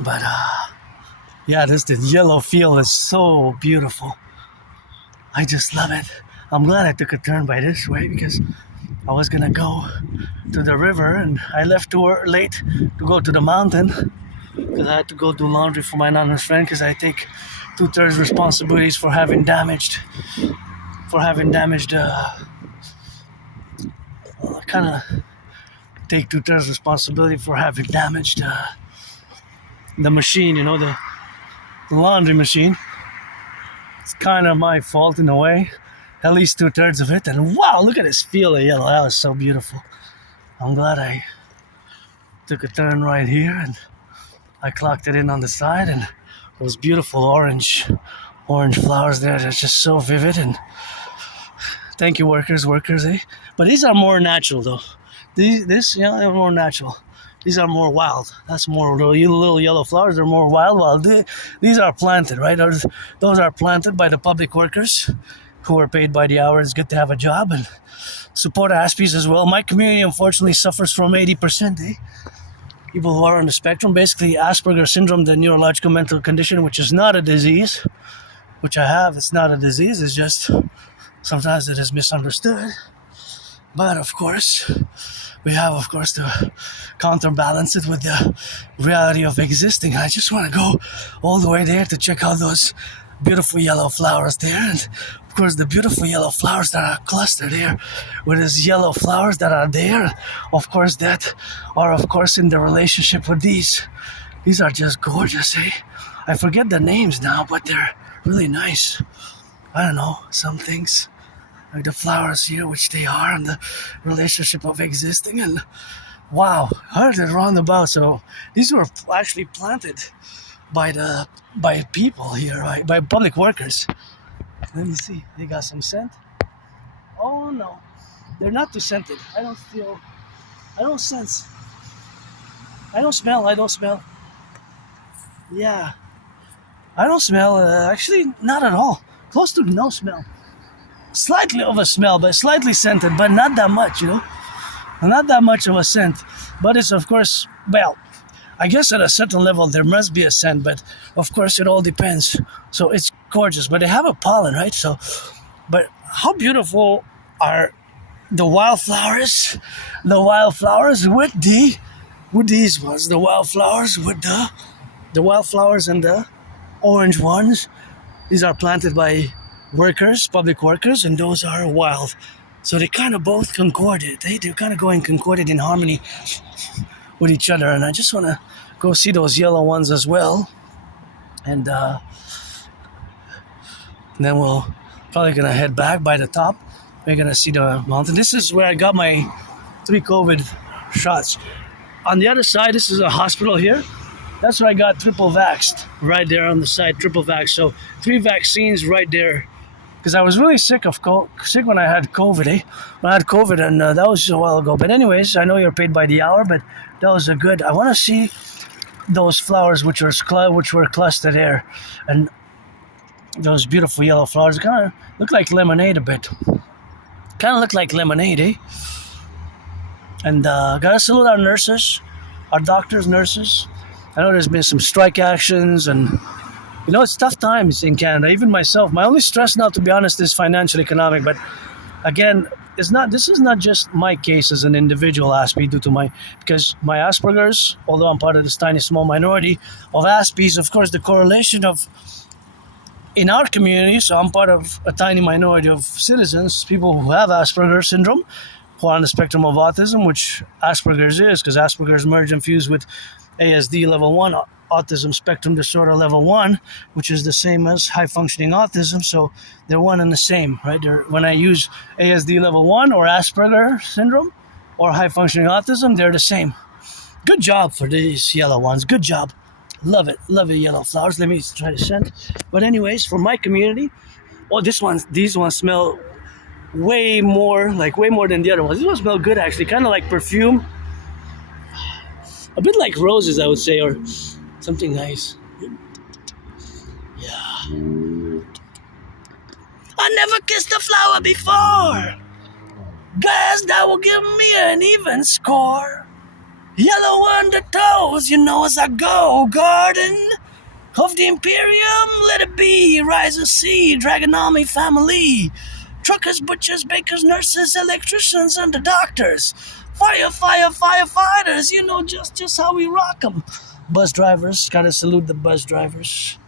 But yeah, the yellow field is so beautiful. I just love it. I'm glad I took a turn by this way because I was gonna go to the river and I left too late to go to the mountain because I had to go do laundry for my anonymous friend because I take 2/3 responsibilities for having damaged kind of take 2/3 responsibility for having damaged the machine, you know, the laundry machine. It's kind of my fault in a way, at least 2/3 of it. And wow, look at this field of yellow. That was so beautiful. I'm glad I took a turn right here and I clocked it in on the side, and those beautiful orange flowers there. They're just so vivid. And thank you, workers, eh? But these are more natural though. These, you know, they're more natural. These are more wild. That's more little yellow flowers. They're more wild. These are planted, right? Those are planted by the public workers who are paid by the hour. It's good to have a job and support Aspies as well. My community unfortunately suffers from 80%, eh? People who are on the spectrum, basically Asperger's syndrome, the neurological mental condition, which is not a disease, which I have. It's not a disease. It's just sometimes it is misunderstood. But of course, we have, of course, to counterbalance it with the reality of existing. I just want to go all the way there to check out those beautiful yellow flowers there. And of course, the beautiful yellow flowers that are clustered there, with these yellow flowers that are there, of course, that are, of course, in the relationship with these. These are just gorgeous, eh? I forget the names now, but they're really nice. I don't know, some things. Like the flowers here, which they are, and the relationship of existing. And wow, how did it roundabout? So these were actually planted by people here, right? By public workers. Let me see. They got some scent. Oh no, they're not too scented. I don't sense. I don't smell. Yeah, I don't smell. Actually, not at all. Close to no smell. Slightly of a smell, but slightly scented, but not that much, you know? Not that much of a scent. But it's, of course, well, I guess at a certain level there must be a scent, but of course it all depends. So it's gorgeous, but they have a pollen, right? So, but how beautiful are the wildflowers? The wildflowers with these ones. The wildflowers with the wildflowers and the orange ones. These are planted by workers, public workers, and those are wild. So they kind of both concorded. They're kind of going concorded in harmony with each other. And I just want to go see those yellow ones as well. And then we'll probably going to head back by the top. We're going to see the mountain. This is where I got my 3 COVID shots. On the other side, this is a hospital here. That's where I got triple vaxxed, right there on the side, triple vax. So 3 vaccines right there. Because I was really sick when I had COVID, eh? When I had COVID, and that was a while ago. But anyways, I know you're paid by the hour, but that was a good. I want to see those flowers which were clustered there, and those beautiful yellow flowers. Kind of look like lemonade a bit. Kind of look like lemonade, eh? And gotta salute our nurses, our doctors, nurses. I know there's been some strike actions and. You know, it's tough times in Canada, even myself. My only stress now, to be honest, is financial economic. But again, this is not just my case as an individual Aspie because my Asperger's, although I'm part of this tiny small minority of Aspies, of course the correlation of in our community, so I'm part of a tiny minority of citizens, people who have Asperger's syndrome, who are on the spectrum of autism, which Asperger's is, because Asperger's merged and fused with ASD level 1, autism spectrum disorder level 1, which is the same as high functioning autism, so they're one and the same, right? When I use ASD level 1 or Asperger syndrome or high functioning autism, they're the same. Good job for these yellow ones, good job. Love it, yellow flowers. Let me try to scent. But anyways, for my community, these ones smell way more than the other ones. These ones smell good actually, kind of like perfume. A bit like roses, I would say, or something nice. Yeah. I never kissed a flower before. Guess that will give me an even score. Yellow undertows, you know as I go. Garden of the Imperium, let it be. Rise and see, Draconis family. Truckers, butchers, bakers, nurses, electricians, and the doctors. Firefighters, you know just how we rock them. Bus drivers, gotta salute the bus drivers.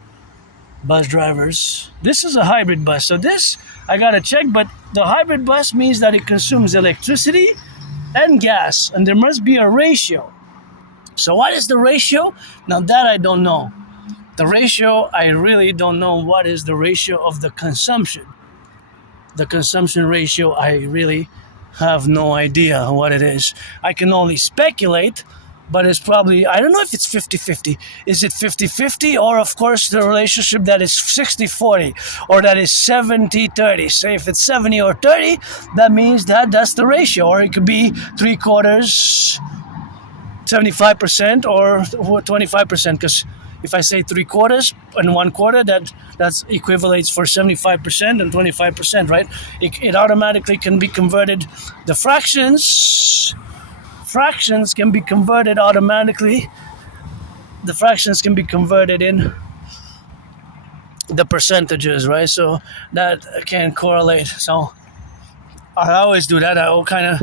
This is a hybrid bus, so this I gotta check, but the hybrid bus means that it consumes electricity and gas, and there must be a ratio. So what is the ratio? Now that I don't know. The ratio, I really don't know what is the ratio of the consumption. The consumption ratio, I really have no idea what it is. I can only speculate, but it's probably, I don't know if it's 50-50. Is it 50-50, or of course the relationship that is 60-40, or that is 70-30. Say if it's 70 or 30, that means that's the ratio, or it could be 3/4, 75%, or 25%, because if I say 3/4 and 1/4, that's equivalates for 75% and 25%, right? It automatically can be converted. The fractions can be converted automatically. The fractions can be converted in the percentages, right? So that can correlate. So I always do that. I will kind of,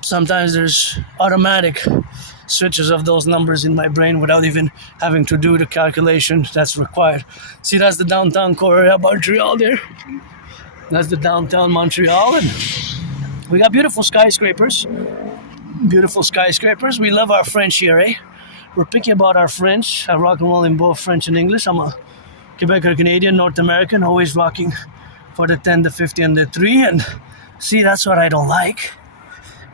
sometimes there's automatic switches of those numbers in my brain without even having to do the calculation that's required. See, that's the downtown core of Montreal there. That's the downtown Montreal, and we got beautiful skyscrapers. We love our French here, eh? We're picky about our French. I rock and roll in both French and English. I'm a Quebecer Canadian, North American, always rocking for the 10, the 50, and the 3. And see, that's what I don't like.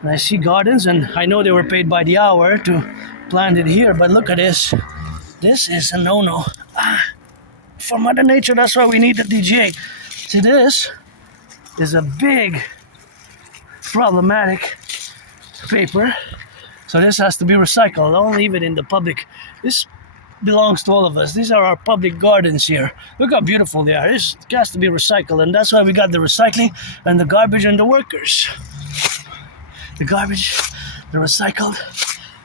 And I see gardens, and I know they were paid by the hour to plant it here, but look at this. This is a no-no. For Mother Nature, that's why we need the DGA. See, this is a big problematic paper, so this has to be recycled. Don't leave it in the public. This belongs to all of us. These are our public gardens here. Look how beautiful they are. This has to be recycled, and that's why we got the recycling and the garbage and the workers. The garbage, the recycled,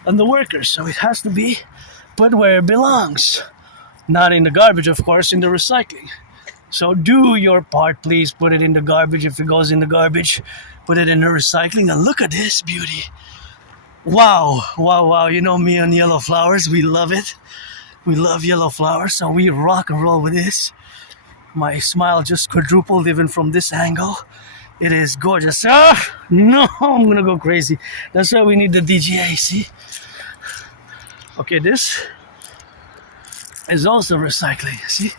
and the workers. So it has to be put where it belongs. Not in the garbage, of course, in the recycling. So do your part, please. Put it in the garbage. If it goes in the garbage, put it in the recycling. And look at this beauty. Wow. You know me and yellow flowers. We love it. We love yellow flowers. So we rock and roll with this. My smile just quadrupled even from this angle. It is gorgeous. No, I'm going to go crazy. That's why we need the DGA, see? Okay, this is also recycling, see?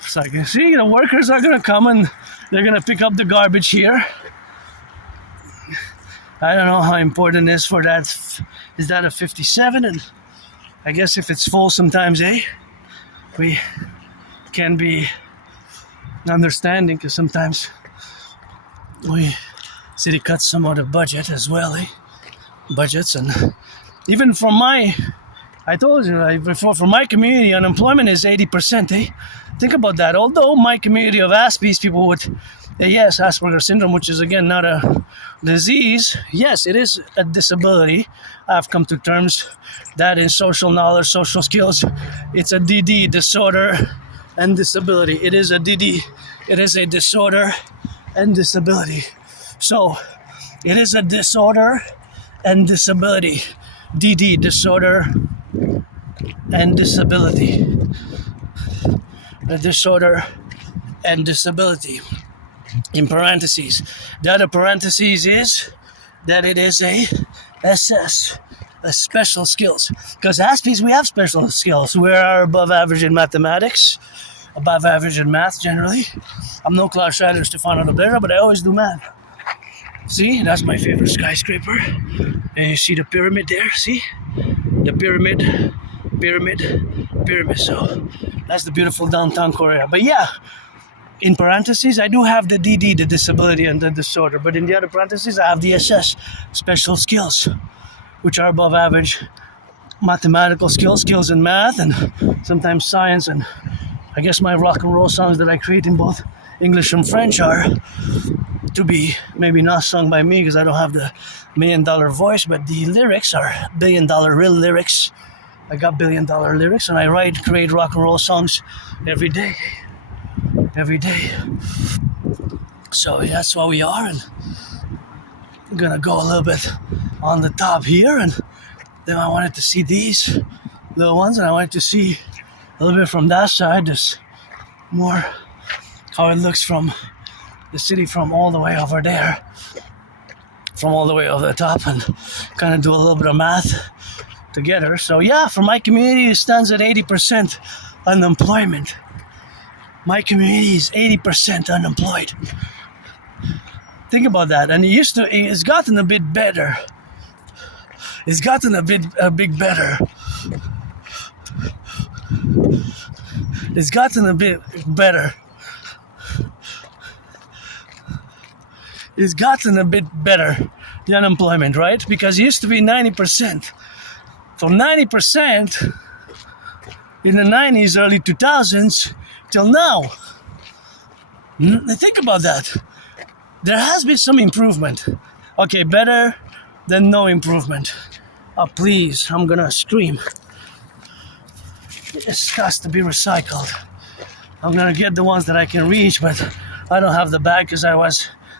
Recycling. See, the workers are going to come and they're going to pick up the garbage here. I don't know how important it is for that. Is that a 57? And I guess if it's full sometimes, we can be understanding, because sometimes city cuts some of the budget as well, budgets. And even from I told you before, from my community, unemployment is 80%, Think about that. Although my community of Aspies, people would, yes, Asperger's syndrome, which is again not a disease, yes, it is a disability. I've come to terms that in social knowledge, social skills, it's a dedie, disorder and disability. It is a dedie. It is a disorder and disability. So it is a disorder and disability. DD, disorder and disability. A disorder and disability. In parentheses. The other parentheses is that it is a SS, a special skills. Because Aspies, we have special skills. We are above average in mathematics, above average in math generally. I'm no Klaus Schreider or Stefano Noblera, but I always do math. See, that's my favorite skyscraper. And you see the pyramid there, see? The pyramid. So that's the beautiful downtown Korea. But yeah, in parentheses, I do have the DD, the disability and the disorder. But in the other parentheses, I have the SS, special skills, which are above average mathematical skills in math and sometimes science. And I guess my rock and roll songs that I create in both English and French are to be maybe not sung by me because I don't have the $1 million voice, but the lyrics are $1 billion real lyrics. I got $1 billion lyrics and I create rock and roll songs every day. So that's what we are, and I'm gonna go a little bit on the top here, and then I wanted to see these little ones, and I wanted to see a little bit from that side, just more how it looks from the city from all the way over there, from all the way over the top, and kind of do a little bit of math together. So yeah, for my community, it stands at 80% unemployment. My community is 80% unemployed. Think about that. And it's gotten a bit better. It's gotten a bit better. It's gotten a bit better. It's gotten a bit better, the unemployment, right? Because it used to be 90%. From 90% in the 90s, early 2000s, till now. Think about that. There has been some improvement. Okay, better than no improvement. Oh, please, I'm gonna scream. This has to be recycled. I'm gonna get the ones that I can reach, but I don't have the bag because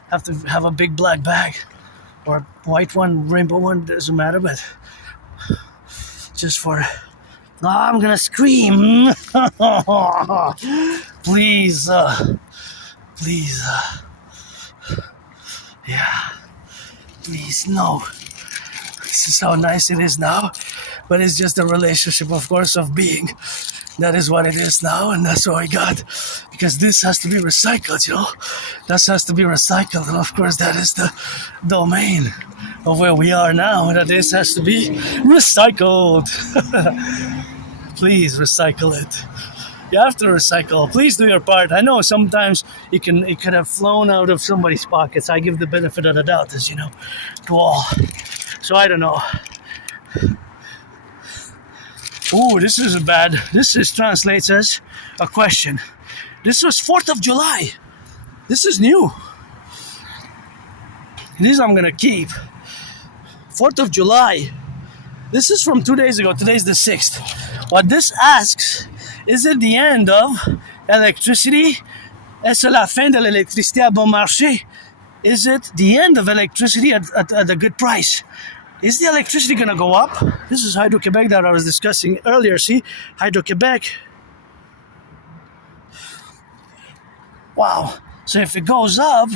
have to have a big black bag or a white one, rainbow one, doesn't matter, but just for... Oh, I'm gonna scream. Please, yeah, please, no. This is how nice it is now, but it's just a relationship, of course, of being. That is what it is now, and that's what I got, because this has to be recycled, you know. This has to be recycled, and of course, that is the domain of where we are now, that this has to be recycled. Please recycle it. You have to recycle. Please do your part. I know sometimes it could have flown out of somebody's pockets. I give the benefit of the doubt, as you know, to all. So I don't know. Oh, this is bad. This translates as a question. This was 4th of July. This is new. This I'm gonna keep. 4th of July. This is from 2 days ago. Today's the 6th. What this asks, is it the end of electricity? Est-ce la fin de l'électricité à bon marché? Is it the end of electricity at a good price? Is the electricity going to go up? This is Hydro-Quebec that I was discussing earlier. See? Hydro-Quebec. Wow. So if it goes up,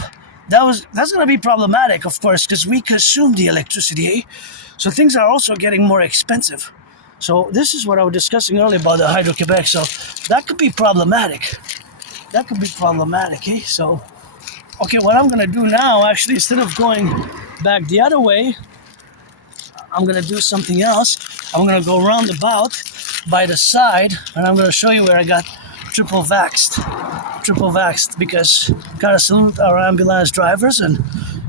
that's going to be problematic, of course, because we consume the electricity, eh? So things are also getting more expensive. So this is what I was discussing earlier about the Hydro-Quebec. So that could be problematic. Eh? So, okay, what I'm going to do now, actually, instead of going back the other way, I'm going to do something else. I'm going to go roundabout by the side, and I'm going to show you where I got triple vaxxed, because got to salute our ambulance drivers. And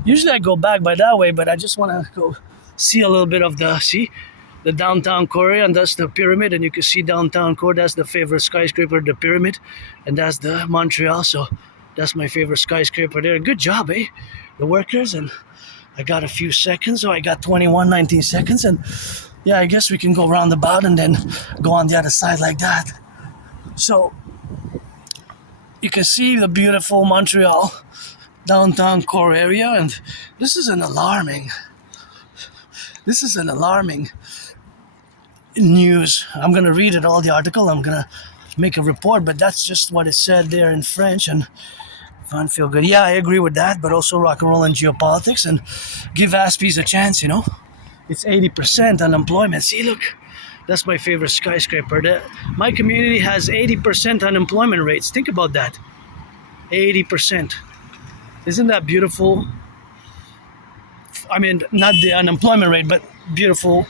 usually I go back by that way, but I just want to go see a little bit of the downtown Korea, and that's the pyramid, and you can see downtown Korea. That's the favorite skyscraper, the pyramid, and that's the Montreal. So that's my favorite skyscraper there. Good job, eh? The workers. And I got a few seconds, so I got 19 seconds, and yeah, I guess we can go roundabout and then go on the other side like that. So you can see the beautiful Montreal downtown core area, and this is an alarming news. I'm gonna read it all, the article. I'm gonna make a report, but that's just what it said there in French, and I don't feel good. Yeah, I agree with that, but also rock and roll and geopolitics, and give Aspies a chance. It's 80% unemployment. See, look, that's my favorite skyscraper. My community has 80% unemployment rates. Think about that. 80%. Isn't that beautiful? I mean, not the unemployment rate, but beautiful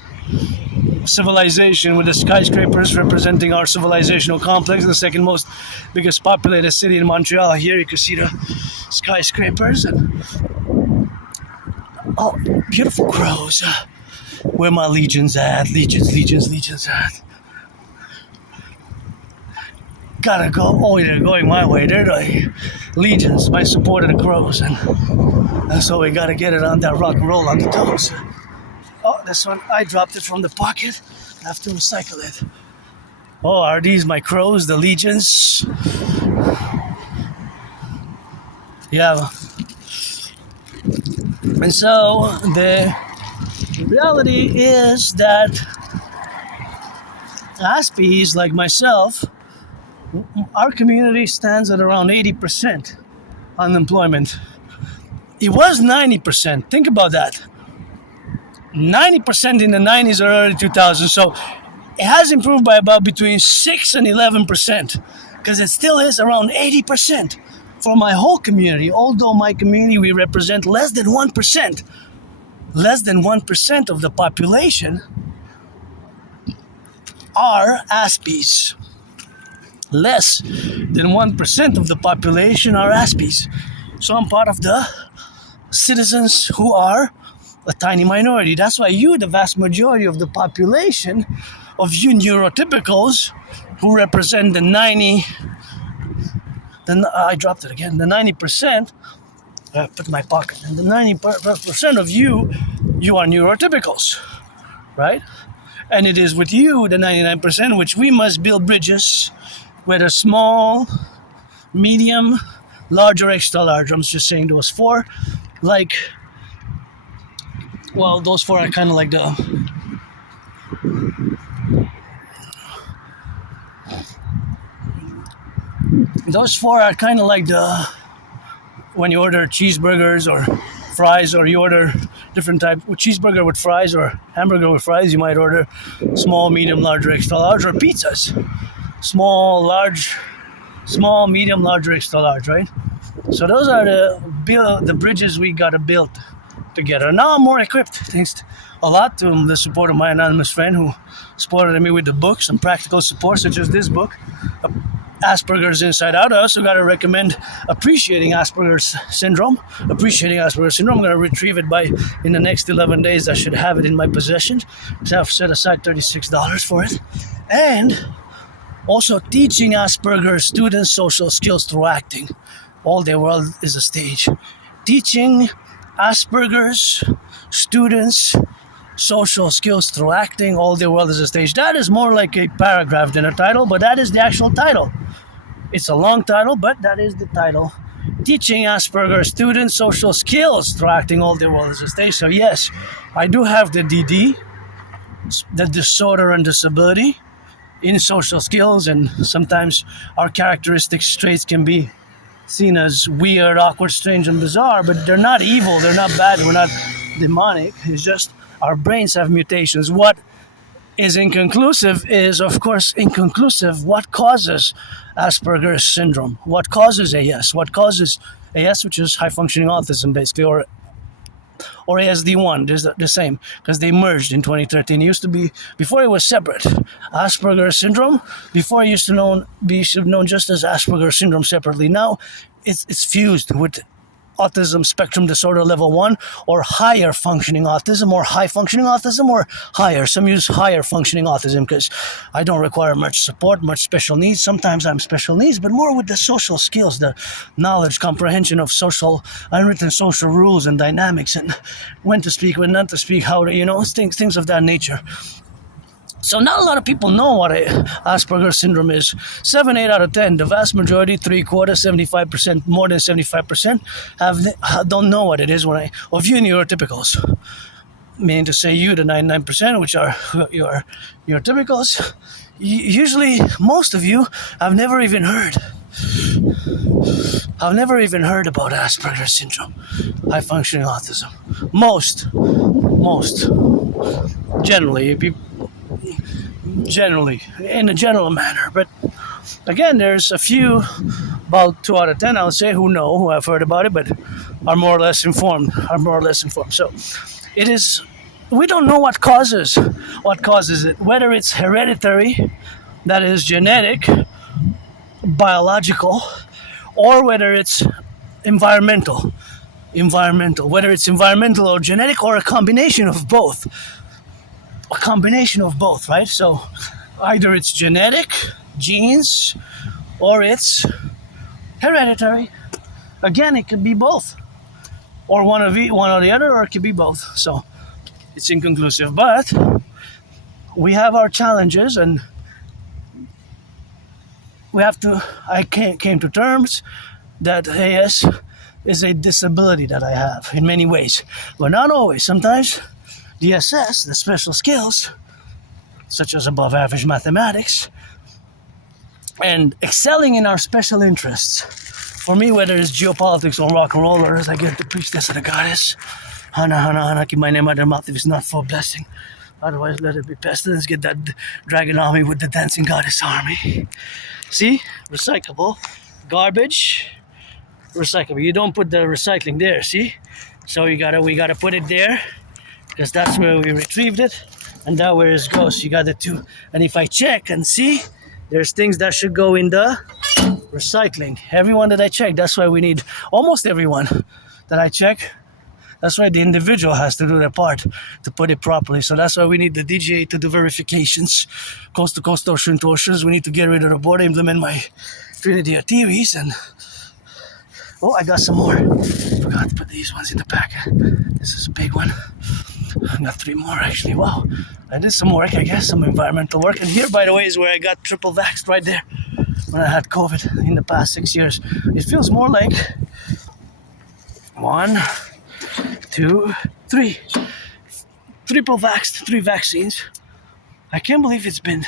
civilization with the skyscrapers representing our civilizational complex, the second most biggest populated city in Montreal. Here you can see the skyscrapers and beautiful crows. Where my legions at? Legions at. Gotta go. Oh, they're going my way. They're the legions, my support of the crows, and so we gotta get it on that rock and roll on the toes. Oh, this one, I dropped it from the pocket. I have to recycle it. Oh, are these my crows, the legions? Yeah. And so the reality is that Aspies, like myself, our community stands at around 80% unemployment. It was 90%. Think about that. 90% in the 90s or early 2000s. So it has improved by about between 6 and 11%, because it still is around 80% for my whole community. Although my community, we represent less than 1%. Less than 1% of the population are Aspies. Less than 1% of the population are Aspies. So I'm part of the citizens who are a tiny minority. That's why you, the vast majority of the population, of you neurotypicals, who represent the 90%, I put in my pocket, and the 90% of you are neurotypicals, right? And it is with you, the 99%, which we must build bridges, whether small, medium, large, or extra large. I'm just saying those four, those four are kind of like when you order cheeseburgers or fries, or you order different type of cheeseburger with fries or hamburger with fries, you might order small, medium, large, or extra large, or pizzas. Small, medium, large, or extra large, right? So those are the bridges we got to build together. Now I'm more equipped, thanks a lot to the support of my anonymous friend who supported me with the books and practical support, such as this book, Asperger's Inside Out. I also got to recommend Appreciating Asperger's Syndrome. I'm going to retrieve it in the next 11 days. I should have it in my possession, because I've set aside $36 for it. And also Teaching Asperger's Students Social Skills Through Acting. All their world is a stage. Teaching Asperger's Students Social Skills Through Acting. All their world is a stage. That is more like a paragraph than a title, but that is the actual title. It's a long title, but that is the title. Teaching Asperger's Students Social Skills Through Acting. All their world is a stage. So yes, I do have the dedie, the disorder and disability, in social skills, and sometimes our characteristics, traits can be seen as weird, awkward, strange, and bizarre, but they're not evil, they're not bad, we're not demonic. It's just our brains have mutations. What is inconclusive is, of course, what causes Asperger's syndrome, what causes AS, which is high-functioning autism, basically, or ASD1, they're the same, because they merged in 2013. It used to be, before it was separate, Asperger's syndrome. Before it used to be known just as Asperger's syndrome separately. Now it's fused with autism spectrum disorder level 1, or higher functioning autism, or high functioning autism, or higher. Some use higher functioning autism because I don't require much support, much special needs. Sometimes I'm special needs, but more with the social skills, the knowledge, comprehension of unwritten social rules and dynamics, and when to speak, when not to speak, how to, things of that nature. So not a lot of people know what Asperger's syndrome is. 7, 8 out of 10, the vast majority, 3/4, 75%, more than 75%, don't know what it is of you neurotypicals. Meaning to say you, the 99%, which are your neurotypicals, usually most of you have never even heard. I've never even heard about Asperger's syndrome, high functioning autism. Most, generally, in a general manner. But again, there's a few, about 2 out of 10, I would say, who have heard about it, but are more or less informed. So it is. We don't know what causes it, whether it's hereditary, that is genetic, biological, or whether it's environmental, whether it's environmental or genetic, or a combination of both, right? So either it's genetic, genes, or it's hereditary. Again, it could be both, or one or the other, or it could be both. So it's inconclusive, but we have our challenges, and I came to terms that AS is a disability that I have in many ways, but not always. Sometimes the SS, the special skills, such as above average mathematics, and excelling in our special interests. For me, whether it's geopolitics or rock and roll, or as I get to preach this to the goddess, Hana, Hana, Hana, keep my name out of their mouth if it's not for blessing. Otherwise, let it be pestilence. Get that dragon army with the dancing goddess army. See? Recyclable. Garbage. Recyclable. You don't put the recycling there, see? So we gotta put it there, because that's where we retrieved it, and that where it goes. You got the two. And if I check and see, there's things that should go in the recycling. Everyone that I check, that's why we need almost everyone that I check. That's why the individual has to do their part to put it properly. So that's why we need the DJ to do verifications, coast to coast, ocean to oceans. We need to get rid of the border, implement my Trinity of theories, and oh, I got some more. Forgot to put these ones in the pack. This is a big one. I got 3 more actually. Wow. I did some work, I guess, some environmental work. And here, by the way, is where I got triple vaxxed right there when I had COVID in the past 6 years. It feels more like 1, 2, 3. Triple vaxxed, 3 vaccines. I can't believe it's been.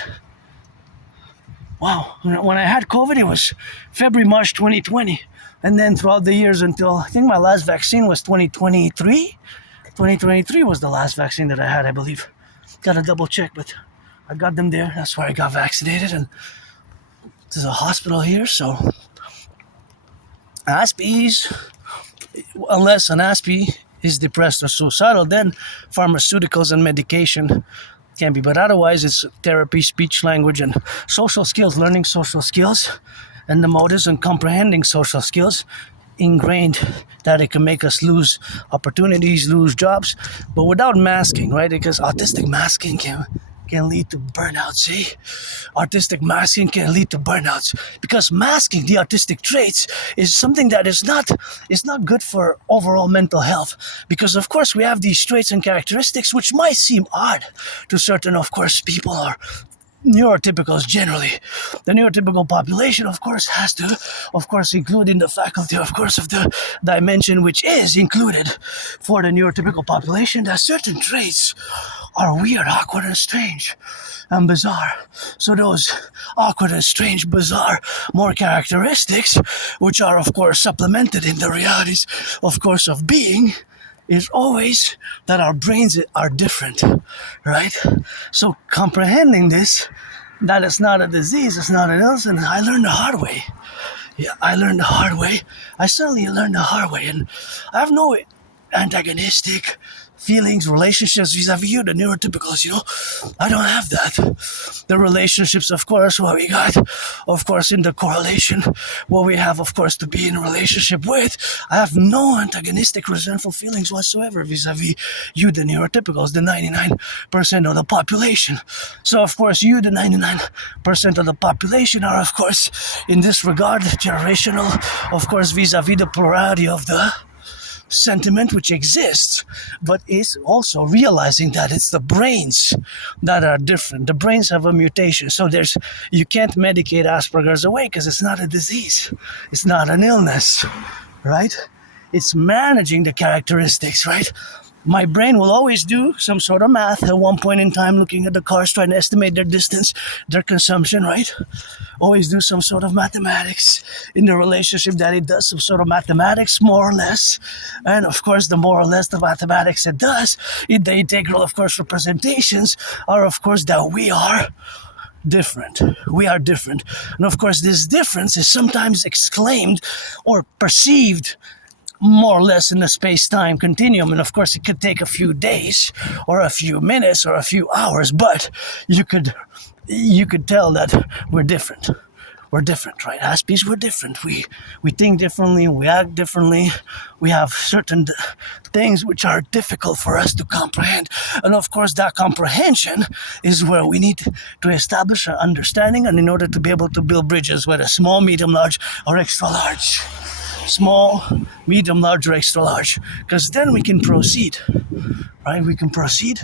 Wow. When I had COVID, it was February, March 2020. And then throughout the years until, I think my last vaccine was 2023. 2023 was the last vaccine that I had, I believe. Gotta double check, but I got them there. That's where I got vaccinated. And there's a hospital here, so Aspies, unless an Aspie is depressed or suicidal, then pharmaceuticals and medication can be. But otherwise, it's therapy, speech, language, and social skills, learning social skills, and the motives and comprehending social skills ingrained that it can make us lose opportunities, lose jobs, but without masking, right? Because autistic masking can lead to burnouts, see? Artistic masking can lead to burnouts, because masking the artistic traits is something that is not good for overall mental health, because of course we have these traits and characteristics which might seem odd to certain, of course, people or neurotypicals generally. The neurotypical population, of course, has to, of course, include in the faculty, of course, of the dimension which is included for the neurotypical population, that certain traits are weird, awkward, and strange, and bizarre. So those awkward and strange, bizarre, more characteristics, which are, of course, supplemented in the realities, of course, of being, is always that our brains are different, right? So comprehending this, that it's not a disease, it's not an illness, and I learned the hard way. Yeah, I learned the hard way. I certainly learned the hard way, and I have no antagonistic feelings, relationships vis-a-vis you, the neurotypicals, I don't have that. The relationships, of course, what we got, of course, in the correlation, what we have, of course, to be in a relationship with, I have no antagonistic, resentful feelings whatsoever vis-a-vis you, the neurotypicals, the 99% of the population. So, of course, you, the 99% of the population, are, of course, in this regard, generational, of course, vis-a-vis the plurality of the sentiment which exists, but is also realizing that it's the brains that are different. The brains have a mutation, so you can't medicate Asperger's away because it's not a disease, it's not an illness, right? It's managing the characteristics, right? My brain will always do some sort of math at one point in time, looking at the cars, trying to estimate their distance, their consumption, right? Always do some sort of mathematics in the relationship that it does, some sort of mathematics, more or less. And of course, the more or less the mathematics it does, the integral, of course, representations are, of course, that we are different. We are different. And of course, this difference is sometimes exclaimed or perceived more or less in the space-time continuum, and of course it could take a few days or a few minutes or a few hours, but you could tell that we're different. We're different, right? Aspies, we're different. We think differently, we act differently, we have certain things which are difficult for us to comprehend, and of course that comprehension is where we need to establish an understanding, and in order to be able to build bridges, whether small, medium, large, or extra large. Small, medium, large, or extra large, because then we can proceed, right? We can proceed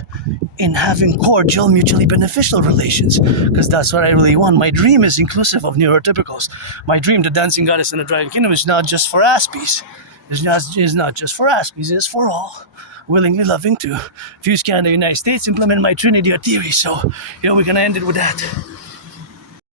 in having cordial, mutually beneficial relations, because that's what I really want. My dream is inclusive of neurotypicals. My dream, the dancing goddess in the Dragon Kingdom, is not just for Aspies. It's not just for Aspies, it's for all. Willingly loving to fuse Canada, United States, implement my Trinity theory. So, we're going to end it with that.